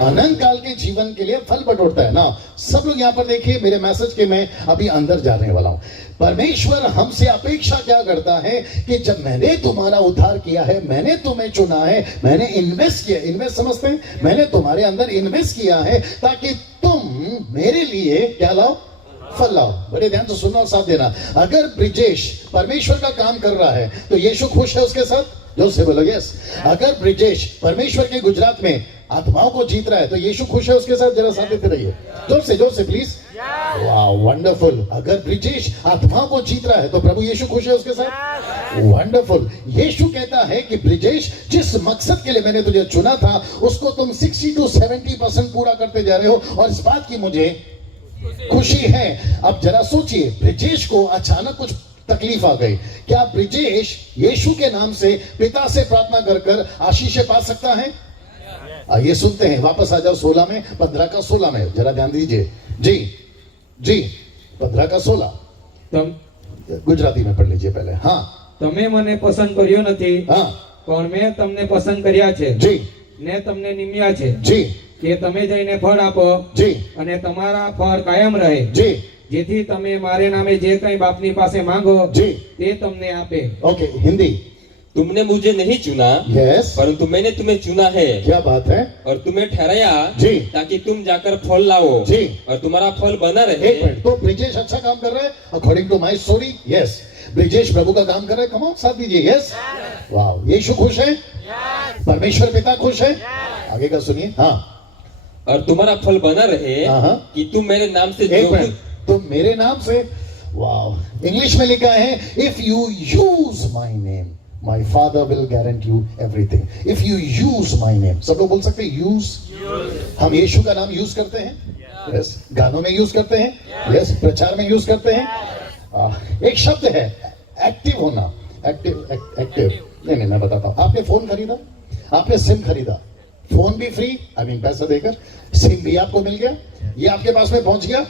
अनंत काल के जीवन के लिए फल बटोरता है ना। सब लोग यहाँ पर देखिए, मेरे मैसेज के मैं अभी अंदर जाने वाला हूं। परमेश्वर हमसे अपेक्षा क्या करता है कि जब मैंने तुम्हारा उद्धार किया है, मैंने तुम्हें चुना है, मैंने इन्वेस्ट किया, इन्वेस्ट समझते हैं, मैंने तुम्हारे अंदर इन्वेस्ट किया है ताकि तुम मेरे लिए क्या लाओ? फल लाओ। बड़े ध्यान से सुनना और साथ देना। अगर ब्रिजेश परमेश्वर का काम कर रहा है तो यीशु खुश है उसके साथ? जोर से बोलो यस। अगर ब्रिजेश परमेश्वर के गुजरात में आत्माओं को जीत रहा है तो यीशु खुश है उसके साथ? जरा साथ देते रहिए, जोर से प्लीज। वाह, वंडरफुल। अगर ब्रिजेश आत्माओं को जीत रहा है तो प्रभु यीशु खुश है उसके साथ? वंडरफुल। यीशु कहता है कि ब्रिजेश, जिस मकसद के लिए मैंने तुझे चुना था उसको तुम 60 to 70% पूरा करते जा रहे हो और इस बात की मुझे खुशी है। अब जरा सोचिए, ब्रिजेश को अचानक कुछ तकलीफ आ गई। क्या ब्रिजेश यीशु के नाम से पिता से प्रार्थना कर कर आशीष पा सकता है? आइए सुनते हैं, वापस आ जाओ 16 में, 15 का 16 में, जरा ध्यान दीजिए जी। 15 का 16 गुजराती में पढ़ लीजिए पहले। हाँ, તમે મને પસંદ કર્યો નથી, हाँ પણ મેં તમને પસંદ કર્યા છે जी ને તમને નિમ્યા છે जी કે તમે જઈને ફળ આપો जी અને તમારા ફળ કાયમ રહે, जी જેથી તમે મારે નામે જે કંઈ બાપની પાસે માંગો जी। તે તમને આપે। ओके, हिंदी। तुमने मुझे नहीं चुना, यस, परंतु मैंने तुम्हें चुना है क्या बात है और तुम्हें ठहराया जी ताकि तुम जाकर फल लाओ जी। और तुम्हारा फल बना रहे। एक मिनट, तो ब्रिजेश अच्छा काम कर रहा है according to my story? Yes, Brijesh Prabhu का काम कर रहा है। कम ऑन, साथ दीजिए। यस, वाह। यीशु खुश है, परमेश्वर पिता खुश है। आगे का सुनिए। हाँ, और तुम्हारा फल बना रहे हाँ। कि तुम मेरे नाम से एक जो मिनट, तो मेरे नाम से, वाह। इंग्लिश में लिखा है if you use my name my father will guarantee you everything. If you use my name, सब लोग बोल सकते हैं यूज। हम यीशु का नाम यूज करते हैं, यस। गानों में यूज करते हैं, यस। प्रचार में यूज करते हैं। एक शब्द है एक्टिव होना, एक्टिव। नहीं, मैं बताता हूं। आपने फोन खरीदा, आपने सिम खरीदा, फोन भी फ्री, पैसा देकर, सिम भी आपको मिल गया, ये आपके पास में पहुंच गया,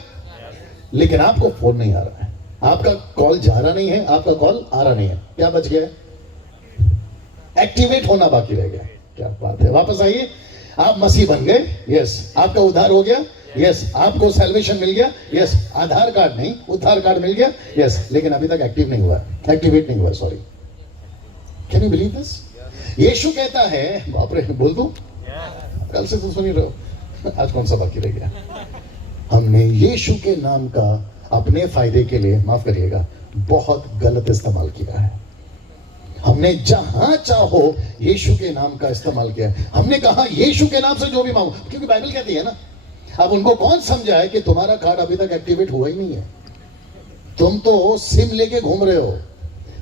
लेकिन आपको फोन नहीं आ रहा है, आपका कॉल जा रहा नहीं है, आपका कॉल आ रहा नहीं है। क्या बच गया है? एक्टिवेट होना बाकी रह गया। क्या बात है। वापस आइए, आप मसीह बन गए, यस। आपका उद्धार हो गया, यस। आपको सैल्वेशन मिल गया, यस। आधार कार्ड नहीं, उद्धार कार्ड मिल गया, यस। लेकिन अभी तक एक्टिव नहीं हुआ, एक्टिवेट नहीं हुआ, sorry. Can you believe this? Yeshu कहता है, बाप रे, बोल दूं? कल से तुम सुन ही रहे हो, आज कौन सा बाकी रह गया? हमने यीशु के नाम का अपने फायदे के लिए, माफ करिएगा, बहुत गलत इस्तेमाल किया है। हमने जहां चाहो यीशु के नाम का इस्तेमाल किया। हमने कहा यीशु के नाम से जो भी मांगो, क्योंकि बाइबल कहती है ना। अब उनको कौन समझाए कि तुम्हारा कार्ड अभी तक एक्टिवेट हुआ ही नहीं है, तुम तो सिम लेके घूम रहे हो,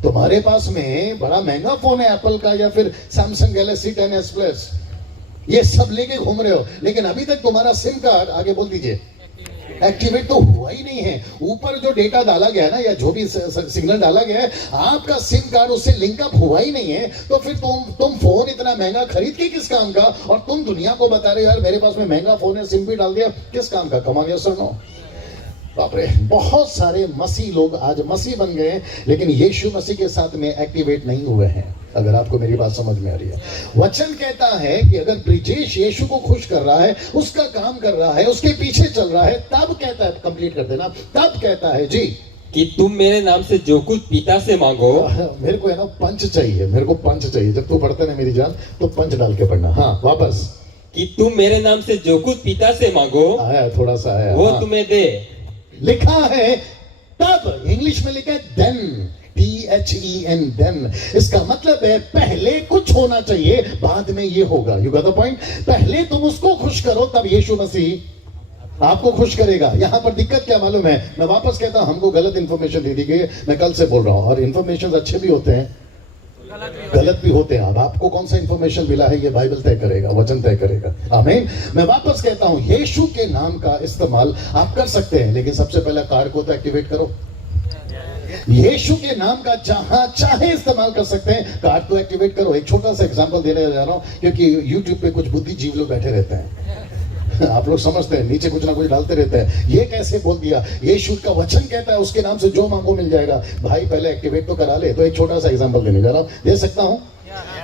तुम्हारे पास में बड़ा महंगा फोन है एप्पल का या फिर सैमसंग गैलेक्सी 10s प्लस, ये सब लेके घूम रहे हो, लेकिन अभी तक तुम्हारा सिम कार्ड, आगे बोल दीजिए, एक्टिवेट तो हुआ ही नहीं है। ऊपर जो डेटा डाला गया है ना, या जो भी सिग्नल डाला गया है, आपका सिम कार्ड उससे लिंक अप हुआ ही नहीं है। तो फिर तुम फोन इतना महंगा खरीद के किस काम का, और तुम दुनिया को बता रहे हो यार मेरे पास में महंगा फोन है, सिम भी डाल दिया, किस काम का? कमा गया सर नो। बाप रे, बहुत सारे मसीह लोग आज मसीह बन गए हैं, लेकिन यीशु मसीह के साथ में एक्टिवेट नहीं हुए हैं। अगर आपको मेरी बात समझ में आ रही है, वचन कहता है कि अगर ब्रिजेश यीशु को खुश कर रहा है, उसका काम कर रहा है, उसके पीछे चल रहा है, तब कहता है, कंप्लीट कर देना, तब कहता है जी कि तुम मेरे नाम से जो कुछ पिता से मांगो। मेरे को है ना पंच चाहिए, मेरे को पंच चाहिए। जब तू पढ़ते ना मेरी जान, तो पंच डाल के पढ़ना। हाँ वापस, कि तुम मेरे नाम से जो कुछ पिता से मांगो, आया थोड़ा सा आया, वो हाँ। तुम्हें दे। लिखा है तब, इंग्लिश में लिखा है देन, THEN, देन। इसका मतलब है पहले कुछ होना चाहिए, बाद में ये होगा। You got the point? पहले तुम उसको खुश करो, तब यीशु मसीह आपको खुश करेगा। यहां पर दिक्कत क्या मालूम है? मैं वापस कहता हूं, हमको गलत इंफॉर्मेशन दे दी गई है। मैं कल से बोल रहा हूं, और इंफॉर्मेशन अच्छे भी होते हैं, गलत भी होते हैं। अब आपको कौन सा इंफॉर्मेशन मिला है, ये बाइबल तय करेगा, वचन तय करेगा। आमीन। मैं वापस कहता हूं, यीशु के नाम का इस्तेमाल आप कर सकते हैं, लेकिन सबसे पहले कार्ड को तो एक्टिवेट करो। यीशु के नाम का जहां चाहे इस्तेमाल कर सकते हैं, कार्ड तो एक्टिवेट करो। एक छोटा सा एग्जांपल देने जा रहा हूं, क्योंकि YouTube पे कुछ बुद्धिजीवी लोग बैठे रहते हैं। आप लोग समझते हैं, नीचे कुछ ना कुछ डालते रहते हैं। ये कैसे बोल दिया? यीशु का वचन कहता है उसके नाम से जो मांगो मिल जाएगा। भाई पहले एक्टिवेट तो करा ले। तो एक छोटा सा एग्जांपल देने जा रहा हूं, दे सकता हूं?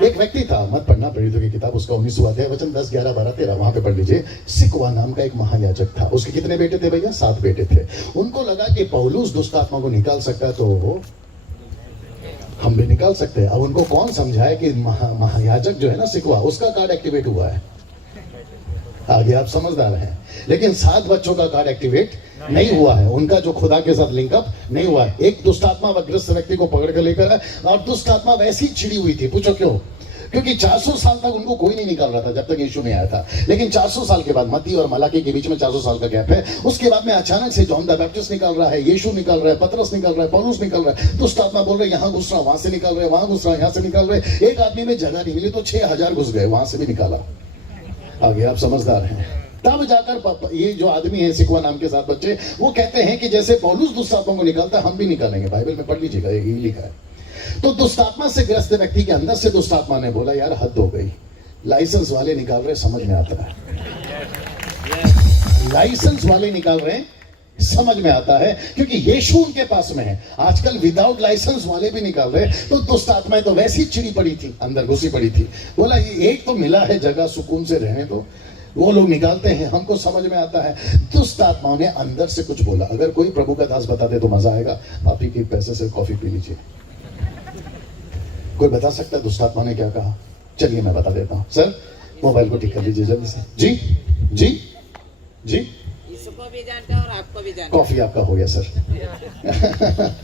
एक व्यक्ति था, मत पढ़ना प्रेरितों की किताब, उसका 19वां अध्याय वचन 10, 11, 12, 13 वहां पे पढ़ लीजिए। सिकवा नाम का एक महायाजक था। उसके कितने बेटे थे भैया? 7 बेटे थे। उनको लगा कि पौलुस दुष्ट आत्मा को निकाल सकता है, तो हम भी निकाल सकते हैं। अब उनको कौन समझाए कि महायाजक जो है ना सिकवा, उसका कार्ड एक्टिवेट हुआ है। आगे आप समझदार हैं, लेकिन 7 बच्चों का कार्ड एक्टिवेट नहीं हुआ है। उनका जो खुदा के साथ लिंकअप नहीं हुआ है। एक दुष्ट आत्मा ग्रस्त व्यक्ति को पकड़ कर लेकर है, और दुष्ट आत्मा वैसी छिड़ी हुई थी। पूछो क्यों? क्योंकि 400 साल तक उनको कोई नहीं निकाल रहा था, जब तक यीशु नहीं आया था। लेकिन 400 साल के बाद, मत्ती और मलाकी के बीच में 400 साल का गैप है, उसके बाद में अचानक से जॉन द बैप्टिस्ट निकल रहा है, यीशु निकल रहा है, पतरस निकल रहा है, पौलुस निकल रहा है। दुष्ट आत्मा बोल रहे यहाँ घुस रहा, वहां से निकल रहे, वहां घुस रहा, यहाँ से निकल रहे। एक आदमी में जगह नहीं मिली तो 6000 घुस गए, वहां से भी निकाला। आगे आप समझदार हैं। तब जाकर ये जो आदमी है सिकवा नाम के 7 बच्चे, वो कहते हैं कि जैसे पौलुस दुष्ट आत्मा को निकालता है, हम भी निकालेंगे। बाइबल में पढ़ लीजिएगा, ये लिखा है। तो दुष्ट आत्मा से ग्रस्त व्यक्ति के अंदर से दुष्ट आत्मा ने बोला, यार हद हो गई, लाइसेंस वाले निकाल रहे, समझ में आता है। लाइसेंस वाले निकाल रहे हैं, समझ में आता है, क्योंकि यीशु उनके पास में है। आजकल विदाउट लाइसेंस वाले भी निकाल रहे हैं। तो दुष्ट आत्माएं तो वैसी चिड़ी पड़ी थी, अंदर घुसी पड़ी थी। बोला एक तो मिला है जगह, सुकून से रहने तो वो लोग निकालते हैं, हमको समझ में आता है। दुष्ट आत्माओं ने अंदर से कुछ बोला। अगर कोई प्रभु का दास बता दे तो मजा आएगा। आप ही के पैसे से कॉफी पी लीजिए। कोई बता सकता है दुष्ट आत्मा ने क्या कहा? चलिए मैं बता देता हूं। सर मोबाइल को ठीक कर लीजिए जल्दी से। जी जी जी, इसको भी जानता और आपको भी जानता। कॉफी आपका हो गया सर।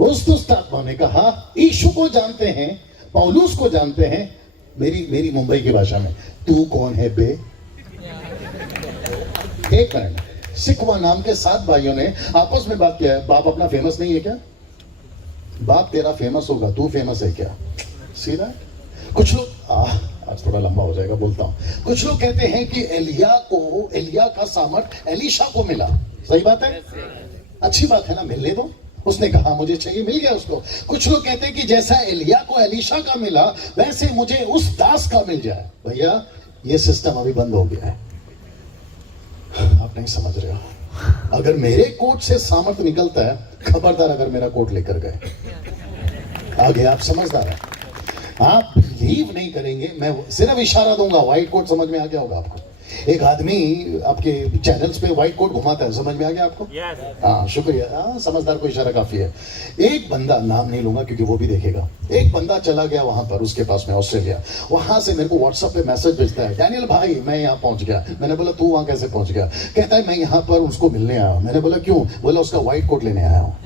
उस दुष्ट आत्मा ने कहा, यीशु को जानते हैं, पौलुस को जानते हैं। मेरी मुंबई की भाषा में, तू कौन है बे? एक मिनट। सिकवा नाम के 7 भाइयों ने आपस में बात किया है। बाप अपना फेमस नहीं है क्या? बाप तेरा फेमस होगा, तू फेमस है क्या? सीधा। कुछ लोग आज थोड़ा लंबा हो जाएगा, बोलता हूं। कुछ लोग कहते हैं कि एलिया का सामर्थ एलीशा को मिला। सही बात है, अच्छी बात है ना, मिलने दो। उसने कहा मुझे चाहिए, मिल गया उसको। कुछ लोग कहते हैं कि जैसा एलिया को एलीशा का मिला, वैसे मुझे उस दास का मिल जाए। भैया ये सिस्टम अभी बंद हो गया है, आप नहीं समझ रहे हो। अगर मेरे कोट से सामर्थ निकलता है, खबरदार अगर मेरा कोट लेकर गए। आगे आप समझदार हैं, आप बिलीव नहीं करेंगे। मैं सिर्फ इशारा दूंगा, व्हाइट कोट समझ में आ गया होगा आपको। एक आदमी आपके चैनल्स पे व्हाइट कोट घुमाता है, समझ में आ गया आपको? हाँ शुक्रिया। हाँ समझदार को इशारा काफी है। एक बंदा, नाम नहीं लूंगा क्योंकि वो भी देखेगा, एक बंदा चला गया वहां पर, उसके पास में ऑस्ट्रेलिया। वहां से मेरे को व्हाट्सएप पे मैसेज भेजता है, डैनियल भाई मैं यहाँ पहुंच गया। मैंने बोला तू वहां कैसे पहुंच गया? कहता है मैं यहाँ पर उसको मिलने आया हूँ। मैंने बोला क्यों? बोला उसका व्हाइट कोट लेने आया हूँ।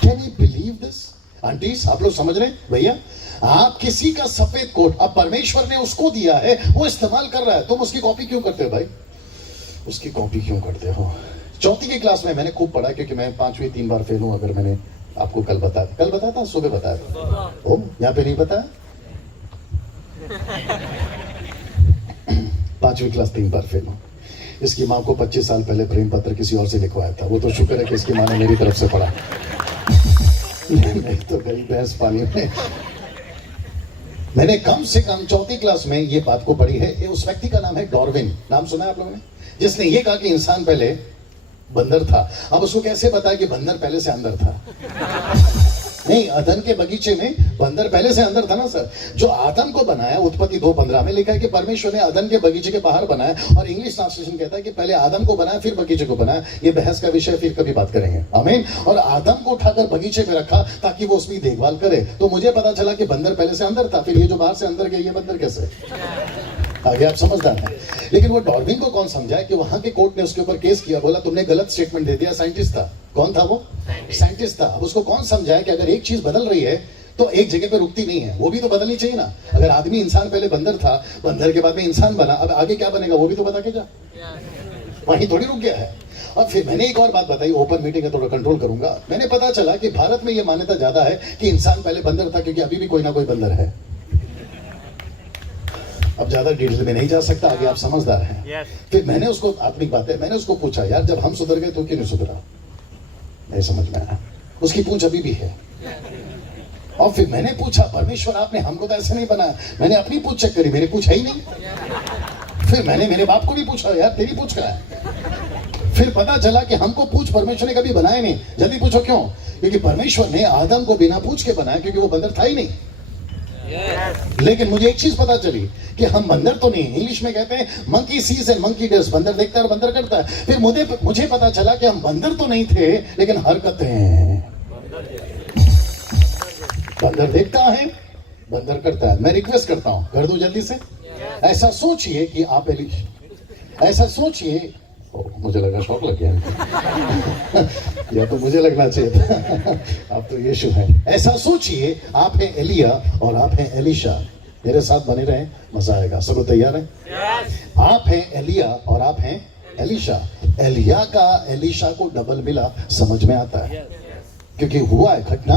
Can you believe this? Aunties आप लोग समझ रहे हैं? भैया आप किसी का सफेद कोट, अब परमेश्वर ने उसको दिया है, वो इस्तेमाल कर रहा है, तुम उसकी कॉपी क्यों करते हो भाई? उसकी कॉपी क्यों करते हो? 4वीं की क्लास में मैंने खूब पढ़ा, क्योंकि मैं 5वीं 3 बार फेल हूं। अगर मैंने आपको कल बताया था, सुबह बताया था। ओ यहाँ पे नहीं बताया। 5वीं क्लास 3 बार फेल हूं। इसकी माँ को 25 साल पहले प्रेम पत्र किसी और से लिखवाया था। वो तो शुक्र है कि इसकी माँ ने मेरी तरफ से पढ़ा, नहीं तो गई भैंस पानी में। मैंने कम से कम 4th क्लास में ये बात को पढ़ी है। उस व्यक्ति का नाम है डार्विन, नाम सुना है आप लोगों ने, जिसने ये कहा कि इंसान पहले बंदर था। अब उसको कैसे बताया कि बंदर पहले से अंदर था? नहीं, अदन के बगीचे में बंदर पहले से अंदर था ना सर। जो आदम को बनाया, उत्पत्ति 2:15 में लिखा है कि परमेश्वर ने अदन के बगीचे के बाहर बनाया, और इंग्लिश ट्रांसलेशन कहता है कि पहले आदम को बनाया फिर बगीचे को बनाया। ये बहस का विषय फिर कभी बात करेंगे, आमीन। और आदम को उठाकर बगीचे में रखा ताकि वो उसकी देखभाल करे। तो मुझे पता चला कि बंदर पहले से अंदर था, फिर ये जो बाहर से अंदर गए ये बंदर कैसे? आगे आप समझदार हैं। लेकिन वो डार्विन को कौन समझाए कि वहां के कोर्ट ने उसके ऊपर केस किया, बोला तुमने गलत स्टेटमेंट दे दिया। साइंटिस्ट था। कौन था वो? साइंटिस्ट था। अब उसको कौन समझाए कि अगर एक चीज बदल रही है तो एक जगह पे रुकती नहीं है, वो भी तो बदलनी चाहिए ना। अगर आदमी इंसान पहले बंदर था, बंदर के बाद में इंसान बना, अब आगे क्या बनेगा वो भी तो बता के जा, वहीं थोड़ी रुक गया है। और फिर मैंने एक और बात बताई, ओपन मीटिंग है थोड़ा कंट्रोल करूंगा। मैंने पता चला कि भारत में ये मान्यता ज्यादा है कि इंसान पहले बंदर था, क्योंकि अभी भी कोई ना कोई बंदर है। अब ज्यादा डिटेल में नहीं जा सकता, आगे आप समझदार हैं। फिर मैंने उसको, आत्मिक बात है, मैंने उसको पूछा यार जब हम सुधर गए तो क्यों नहीं सुधरा? नहीं समझ में आया। उसकी पूछ अभी भी है। और फिर मैंने पूछा परमेश्वर आपने हमको तो ऐसे नहीं बनाया। मैंने अपनी पूछ चेक करी, मेरी पूछ है ही नहीं। फिर मैंने मेरे बाप को भी पूछा यार तेरी पूछ कहाँ है? फिर पता चला कि हमको पूछ परमेश्वर ने कभी बनाया नहीं। जल्दी पूछो क्यों? क्योंकि परमेश्वर ने आदम को बिना पूछ के बनाया, क्योंकि वो बंदर था ही नहीं। लेकिन मुझे एक चीज पता चली कि हम बंदर तो नहीं, इंग्लिश में कहते हैं monkey sees and monkey does, बंदर देखता है और बंदर करता है। फिर मुझे पता चला कि हम बंदर तो नहीं थे, लेकिन हरकतें बंदर देखता है बंदर करता है। मैं रिक्वेस्ट करता हूं, कर दूं जल्दी से। ऐसा सोचिए कि आप ऐसा सोचिए, मुझे लगा शौक लग गया या तो मुझे लगना चाहिए था। आप तो यीशु हैं। ऐसा सोचिए आप हैं एलिया और आप हैं एलिशा। मेरे साथ बने रहें, मजा आएगा। सब तैयार हैं? आप हैं एलिया और आप हैं एलिशा। एलिया का एलिशा को डबल मिला, समझ में आता है, क्योंकि हुआ है, घटना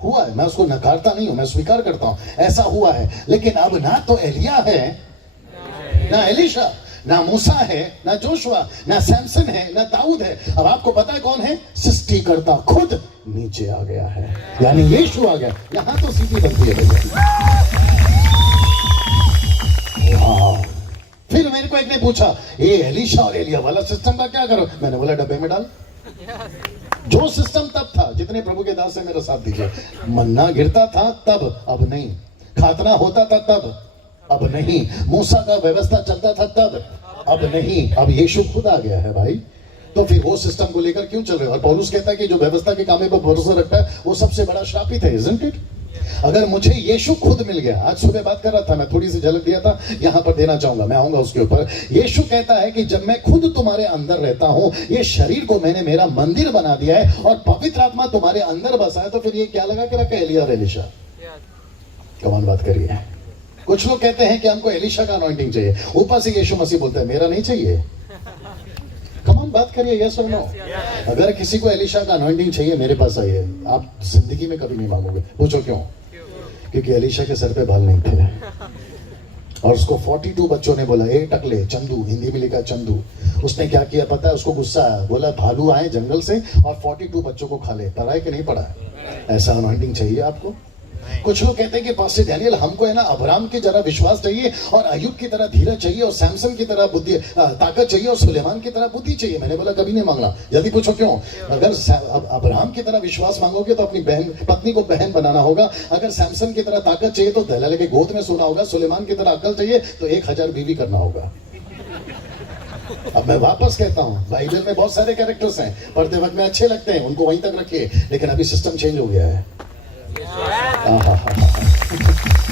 हुआ है। मैं उसको नकारता नहीं हूं, मैं स्वीकार करता हूं, ऐसा हुआ है। लेकिन अब ना तो एलिया है ना एलिशा, ना मूसा है ना जोशुआ, ना सैमसन है ना दाऊद है। अब आपको पता है कौन है? सृष्टिकर्ता खुद नीचे आ गया है, यानी यीशु आ गया। यहां तो सीटी बनती है भैया। फिर मेरे को एक ने पूछा ये एलिशा और एलिया वाला सिस्टम का क्या करो? मैंने बोला डब्बे में डाल। जो सिस्टम तब था, जितने प्रभु के दास से मेरा साथ दीजिए, मन्ना गिरता था तब, अब नहीं। खातना होता था तब, अब नहीं। मूसा का व्यवस्था चलता था तब, अब नहीं। अब यीशु खुद आ गया है भाई। तो फिर वो सिस्टम को लेकर क्यों चल रहे हो? और पौलुस कहता है कि जो व्यवस्था के कामों पर भरोसा रखता है वो सबसे बड़ा श्रापित है, isn't it? अगर मुझे यीशु खुद मिल गया, आज सुबह बात कर रहा था मैं, थोड़ी सी झलक दिया था, यहां पर देना चाहूंगा, मैं आऊंगा उसके ऊपर। यीशु कहता है कि जब मैं खुद तुम्हारे अंदर रहता हूं, ये शरीर को मैंने मेरा मंदिर बना दिया है और पवित्र आत्मा तुम्हारे अंदर बसा है, तो फिर ये क्या लगा के रखा एलिया और एलिशा? कमाल बात करिए। कुछ लोग कहते हैं कि हमको एलिशा का अनॉइंटिंग चाहिए, ऊपर से यीशु मसीह बोलता है मेरा नहीं चाहिए। कमाल बात करिए, यस और नो। अगर किसी को एलिशा का अनॉइंटिंग चाहिए मेरे पास आइए, आप जिंदगी में कभी नहीं मांगोगे। पूछो क्यों? क्योंकि एलिशा के सर पे बाल नहीं थे और उसको 42 बच्चों ने बोला ए टकले चंदू, हिंदी में लिखा चंदू। उसने क्या किया पता है? उसको गुस्सा आया, बोला भालू आए जंगल से और 42 बच्चों को खा ले। पढ़ा है कि नहीं पढ़ा है? ऐसा अनॉइंटिंग चाहिए आपको? कुछ लोग कहते हैं कि पास्टर डैनियल हमको है ना अब्राहम की तरह विश्वास चाहिए और अय्यूब की तरह धीरज चाहिए और सैमसन की तरह बुद्धि ताकत चाहिए और सुलेमान की तरह बुद्धि चाहिए। मैंने बोला कभी नहीं मांगना। जल्दी पूछो क्यों? अगर अब्राहम की तरह विश्वास मांगोगे तो अपनी पत्नी को बहन बनाना होगा। अगर सैमसन की तरह ताकत चाहिए तो दलाल के गोद में सोना होगा। सुलेमान की तरह अकल चाहिए तो 1000 बीवी करना होगा। अब मैं वापस कहता हूं, बाइबल में बहुत सारे कैरेक्टर्स हैं, पढ़ते वक्त में अच्छे लगते हैं, उनको वहीं तक रखिए, लेकिन अभी सिस्टम चेंज हो गया है।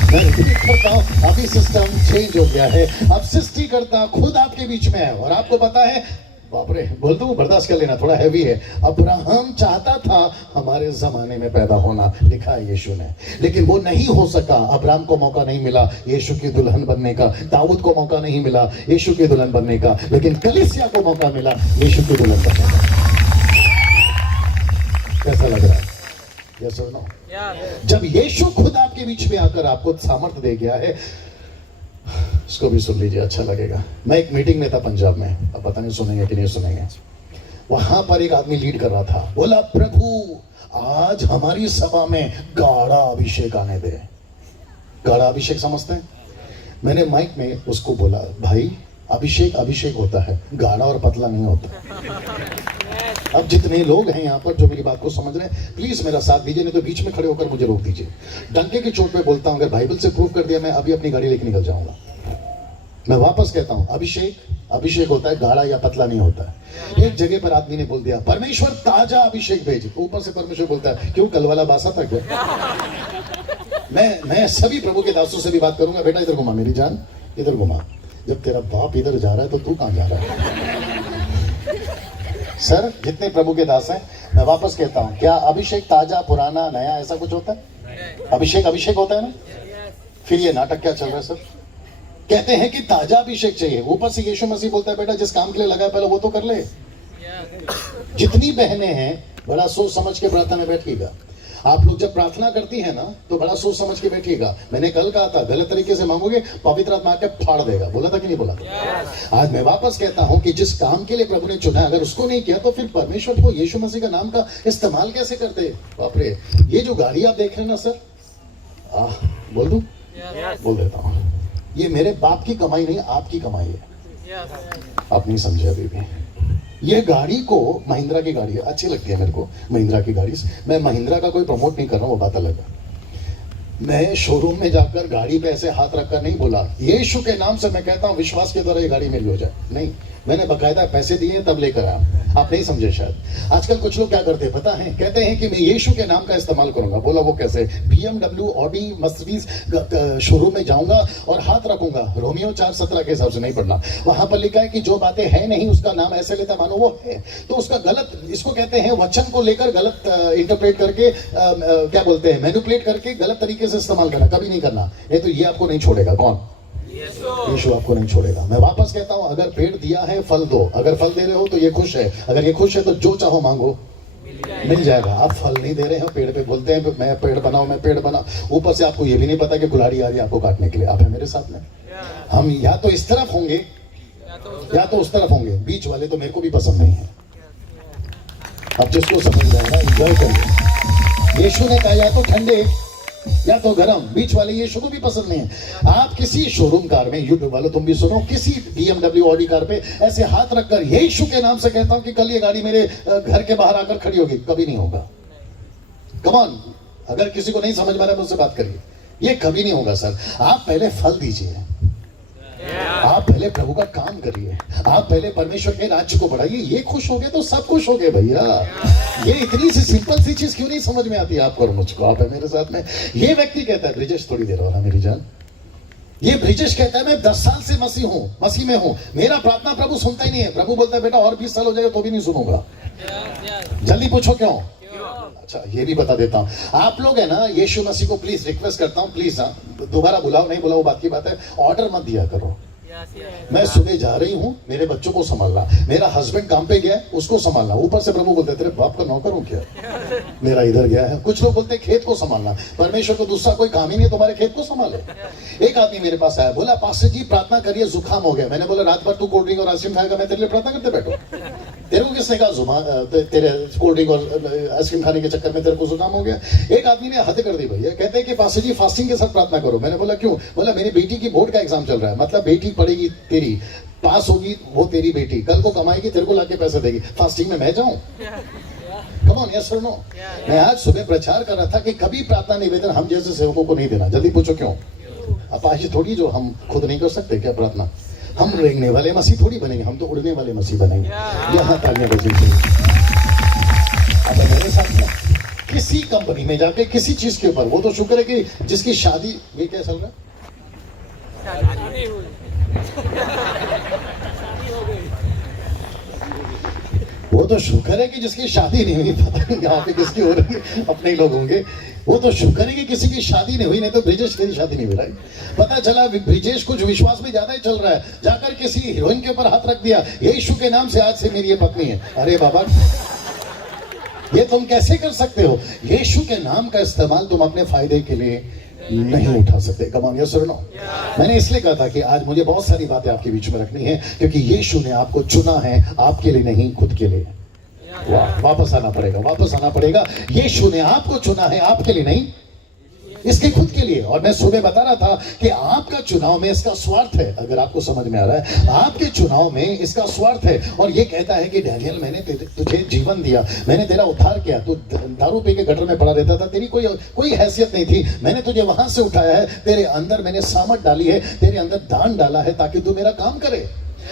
मैं रिपीट करता हूं, अभी सिस्टम चेंज हो गया है। अब सृष्टिकर्ता खुद आपके बीच में है और आपको पता है, बाप रे बोल दूं, बर्दाश्त कर लेना, थोड़ा हैवी है। अब्राहम चाहता था हमारे जमाने में पैदा होना, लिखा है यीशु ने, लेकिन वो नहीं हो सका। अब्राहम को मौका नहीं मिला यीशु की दुल्हन बनने का, दाऊद को मौका नहीं मिला यीशु की दुल्हन बनने का, लेकिन कलीसिया को मौका मिला यीशु की दुल्हन बनने का। कैसा लग रहा है? यस और नो? जब यीशु खुद आपके बीच में आकर आपको सामर्थ्य दे गया है, इसको भी सुन लीजिए, अच्छा लगेगा। मैं एक मीटिंग में था पंजाब में, अब पता नहीं सुनेंगे कि नहीं सुनेंगे। वहां पर एक आदमी लीड कर रहा था, बोला प्रभु आज हमारी सभा में गाढ़ा अभिषेक आने दे। गाढ़ा अभिषेक समझते हैं? मैंने माइक में उसको बोला, भाई अभिषेक अभिषेक होता है, गाढ़ा और पतला नहीं होता। अब जितने लोग हैं यहाँ पर जो मेरी बात को समझ रहे हैं, प्लीज मेरा साथ दीजिए, नहीं तो बीच में खड़े होकर मुझे रोक दीजिए। डंके की चोट पे बोलता हूँ, अगर बाइबल से प्रूव कर दिया, मैं अभी अपनी गाड़ी लेके निकल जाऊंगा। मैं वापस कहता हूँ, अभिषेक अभिषेक होता है, गाढ़ा या पतला नहीं होता है। एक जगह पर आदमी ने बोल दिया, परमेश्वर ताजा अभिषेक भेज। ऊपर से परमेश्वर बोलता है, क्यों कल वाला बासा था क्या? मैं सभी प्रभु के दासों से भी बात करूंगा, बेटा इधर घुमा मेरी जान, इधर घुमा। जब तेरा बाप इधर जा रहा है तो तू कहां जा रहा है? सर जितने प्रभु के दास हैं, मैं वापस कहता हूं, क्या अभिषेक ताजा पुराना नया ऐसा कुछ होता है? अभिषेक अभिषेक होता है ना? फिर ये नाटक क्या चल रहा है सर? कहते हैं कि ताजा अभिषेक चाहिए, ऊपर से यीशु मसीह बोलता है, बेटा जिस काम के लिए लगा है पहले वो तो कर ले। जितनी बहनें हैं बड़ा सोच समझ के प्रार्थना में बैठिएगा। आप लोग जब प्रार्थना करती हैं ना तो बड़ा सोच समझ के बैठिएगा। मैंने कल कहा था, गलत तरीके से मांगोगे पवित्र आत्मा के फाड़ देगा। बोला था कि नहीं बोला? आज मैं वापस कहता हूं कि जिस काम के लिए प्रभु ने चुना, अगर उसको नहीं किया तो फिर परमेश्वर को यीशु मसीह का नाम का इस्तेमाल कैसे करते? बाप रे, ये जो गाड़ी आप देख रहे हैं ना सर, बोल दूं? बोल देता हूं, ये मेरे बाप की कमाई नहीं, आपकी कमाई है। आप नहीं समझे अभी भी। ये गाड़ी को महिंद्रा की गाड़ी है, अच्छी लगती है मेरे को महिंद्रा की गाड़ी। मैं महिंद्रा का कोई प्रमोट नहीं कर रहा हूँ, वो बात अलग है। मैं शोरूम में जाकर गाड़ी पे ऐसे हाथ रखकर नहीं बोला, यीशु के नाम से मैं कहता हूँ विश्वास के द्वारा ये गाड़ी मेरी हो जाए। नहीं, मैंने बकायदा पैसे दिए तब लेकर आया। आप नहीं समझे शायद। आजकल कुछ लोग क्या करते हैं पता है? कहते हैं कि मैं यीशु के नाम का इस्तेमाल करूंगा। बोला वो कैसे? BMW, ऑडी, मर्सिडीज शोरूम में जाऊंगा और हाथ रखूंगा। रोमियो 4:17 के हिसाब से नहीं पढ़ना, वहां पर लिखा है कि जो बातें है नहीं उसका नाम ऐसे लेता मानो वो है। तो उसका गलत, इसको कहते हैं वचन को लेकर गलत इंटरप्रेट करके, क्या बोलते हैं, मैनिपुलेट करके गलत तरीके से इस्तेमाल करना। कभी नहीं करना, नहीं तो ये आपको नहीं छोड़ेगा। कौन? यीशु आपको नहीं छोड़ेगा। मैं वापस कहता हूं, अगर पेड़ दिया है फल दो। अगर फल दे रहे हो तो ये खुश है, अगर ये खुश है तो जो चाहो मांगो मिल जाएगा। आप फल नहीं दे रहे हो, पेड़ पे बोलते हैं मैं पेड़ बनाऊं, मैं पेड़ बनाऊं। ऊपर से आपको ये भी नहीं पता कि कुल्हाड़ी आ रही है आपको काटने के लिए। आप है मेरे साथ में? हम या तो इस तरफ होंगे या तो उस तरफ होंगे, बीच वाले तो मेरे को भी पसंद नहीं है। अब जिसको समझ रहे हैं एंजॉय करिए। यीशु ने कहा या तो ठंडे या तो गरम, बीच वाले यीशु को भी पसंद नहीं है। आप किसी शोरूम कार में, यूट्यूब वालों तुम भी सुनो, किसी BMW, ऑडी कार पे ऐसे हाथ रखकर यीशु के नाम से कहता हूं कि कल ये गाड़ी मेरे घर के बाहर आकर खड़ी होगी, कभी नहीं होगा। कम ऑन, अगर किसी को नहीं समझ में आ रहा है मुझसे बात करिए। ये कभी नहीं होगा सर। आप पहले फल दीजिए, आप पहले प्रभु का काम करिए, आप पहले परमेश्वर के राज्य को बढ़ाइए। ये खुश हो गए तो सब खुश हो गए भैया। ये इतनी सी सिंपल सी चीज क्यों नहीं समझ में आती है आपको और मुझको? आप है मेरे साथ में। ये व्यक्ति कहता है, ब्रिजेश थोड़ी देर हो रहा मेरी जान, ये ब्रिजेश कहता है मैं 10 साल से मसीह में हूं, मेरा प्रार्थना प्रभु सुनता ही नहीं है। प्रभु बोलता है बेटा और 20 साल हो जाएगा तो भी नहीं सुनूंगा। जल्दी पूछो क्यों? अच्छा ये भी बता देता हूं। आप लोग है ना, यीशु मसीह को प्लीज रिक्वेस्ट करता हूं, प्लीज दोबारा बुलाओ नहीं बुलाओ बात की बात है, ऑर्डर मत दिया करो। मैं सुबह जा रही हूं, मेरे बच्चों को संभालना, मेरा हस्बैंड काम पे गया उसको संभालना। ऊपर से प्रभु बोलते तेरे बाप का नौकर हूं क्या, मेरा इधर गया है। कुछ लोग बोलते खेत को संभालना। परमेश्वर को दूसरा कोई काम ही नहीं, तुम्हारे खेत को संभाले। एक आदमी मेरे पास आया, बोला पास्टर जी प्रार्थना करिए जुकाम हो गया। मैंने बोला रात भर तू कोल्ड ड्रिंक और आइसक्रीम खाएगा, मैं तेरे लिए प्रार्थना करते बैठो? तेरे को किसने कहा तेरे कोल्ड ड्रिंक और आइसक्रीम खाने के चक्कर में तेरे को जुकाम हो गया? एक आदमी ने हद कर दी भैया, कहते हैं कि पास्टर जी फास्टिंग के साथ प्रार्थना करो। मैंने बोला क्यों? बोला मेरी बेटी की बोर्ड का एग्जाम चल रहा है, मतलब बेटी पढ़ेगी तेरी, पास होगी वो तेरी बेटी, कल को कमाएगी तेरे को लाके पैसे देगी, फास्टिंग में मैं जाऊं? कम ऑन, यस और नो? मैं आज सुबह प्रचार कर रहा था कि कभी प्रार्थना निवेदन हम जैसे सेवकों को नहीं देना। जल्दी पूछो क्यों? अपाहिज थोड़ी जो हम खुद नहीं कर सकते क्या प्रार्थना? हम रेंगने वाले मसीह थोड़ी बनेंगे, हम तो उड़ने वाले मसीह बनेंगे। यहाँ तालियां बजेंगी। अब मेरे साथ में किसी कंपनी में जाके किसी चीज के ऊपर, वो तो शुक्र है कि जिसकी शादी, ये क्या चल रहा है? वो तो शुक्र है कि जिसकी शादी नहीं हुई, पता नहीं यहाँ पे किसकी हो रही है, अपने ही लोग होंगे। वो तो शुक्र है कि किसी की शादी नहीं हुई, नहीं तो ब्रिजेश की शादी नहीं हुई। पता चला ब्रिजेश कुछ विश्वास में ज्यादा ही चल रहा है, जाकर किसी हीरोइन के ऊपर हाथ रख दिया, यीशु के नाम से आज से मेरी ये पत्नी है। अरे बाबा ये तुम कैसे कर सकते हो? यीशु के नाम का इस्तेमाल तुम अपने फायदे के लिए नहीं उठा सकते। कम ऑन, यस और नो? मैंने इसलिए कहा था कि आज मुझे बहुत सारी बातें आपके बीच में रखनी है, क्योंकि यीशु ने आपको चुना है आपके लिए नहीं, खुद के लिए। वाह, वापस आना पड़ेगा, वापस आना पड़ेगा। यीशु ने आपको चुना है आपके लिए नहीं, इसके खुद के लिए। और मैं सुबह बता रहा था कि आपका चुनाव में इसका स्वार्थ है। अगर आपको समझ में आ रहा है, आपके चुनाव में इसका स्वार्थ है। और ये कहता है कि डैनियल, मैंने तुझे जीवन दिया, मैंने तेरा उद्धार किया, तू दारू पी के गटर में पड़ा रहता था, तेरी कोई हैसियत नहीं थी, मैंने तुझे वहां से उठाया है, तेरे अंदर मैंने सामर्थ डाली है, तेरे अंदर दान डाला है ताकि तू मेरा काम करे।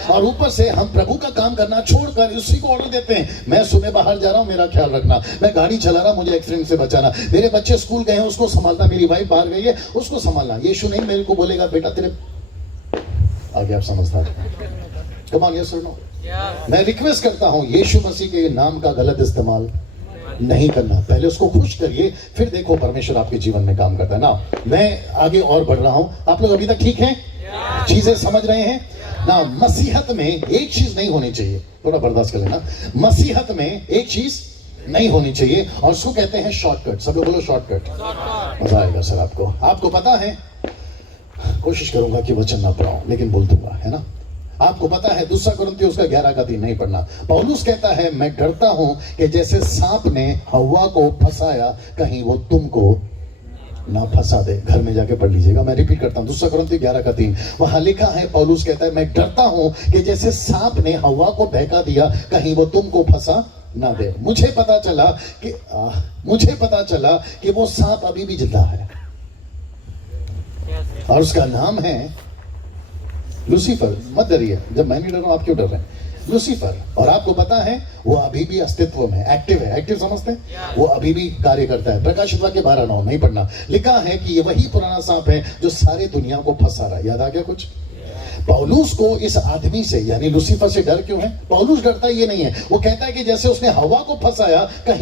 और ऊपर से हम प्रभु का काम करना छोड़कर उसी को ऑर्डर देते हैं। मैं सुबह बाहर जा रहा हूं, मेरा ख्याल रखना, मैं गाड़ी चला रहा हूं, मुझे एक्सीडेंट से बचाना, मेरे बच्चे स्कूल गए हैं, उसको संभालना, मेरी वाइफ बाहर गई है, उसको संभालना। यीशु नहीं मेरे को बोलेगा बेटा तेरे आगे, आप समझदार। कम ऑन, यस और नो? मैं रिक्वेस्ट करता हूं, यीशु मसीह के नाम का गलत इस्तेमाल नहीं करना। पहले उसको खुश करिए, फिर देखो परमेश्वर आपके जीवन में काम करता है ना। मैं आगे और बढ़ रहा हूं, आप लोग अभी तक ठीक हैं? चीजें समझ रहे हैं ना? मसीहत में एक चीज नहीं होनी चाहिए, थोड़ा बर्दाश्त कर लेना। मसीहत में एक चीज नहीं होनी चाहिए, और उसको कहते हैं शॉर्टकट। सब लोग बोलो शॉर्टकट। मजा आएगा सर आपको। आपको पता है, कोशिश करूंगा कि वचन ना पढ़ाऊं, लेकिन बोल दूंगा, है ना? आपको पता है, दूसरा कुरिन्थियों उसका 11 का 3 नहीं पढ़ना। पौलुस कहता है, मैं डरता हूं कि जैसे सांप ने हव्वा को फंसाया, कहीं वो तुमको ना फंसा दे। घर में जाके पढ़ लीजिएगा, मैं रिपीट करता हूं, दूसरा कुरिन्थियों 11 का 3। वहां लिखा है, पौलुस कहता है, मैं डरता हूं कि जैसे सांप ने हव्वा को बहका दिया, कहीं वो तुमको फंसा ना दे। मुझे पता चला कि वो सांप अभी भी जिंदा है, और उसका नाम है लूसीफर। मत डरिए, जब मैं नहीं डर रहा हूं, आप क्यों डर रहे हैं? लूसीफर। और आपको पता है, वो अभी भी अस्तित्व में एक्टिव है। एक्टिव समझते हैं? वो अभी भी कार्य करता है। प्रकाशित वाक्य 12:9 नहीं पढ़ना। लिखा है कि ये वही पुराना सांप है जो सारे दुनिया को फंसा रहा है। याद आ गया कुछ? पौलुस को इस आदमी से यानी लूसीफर से डर क्यों है? पौलुस डरता ये नहीं है, वो कहता है कि जैसे उसने हवा को फंसाया, कहीं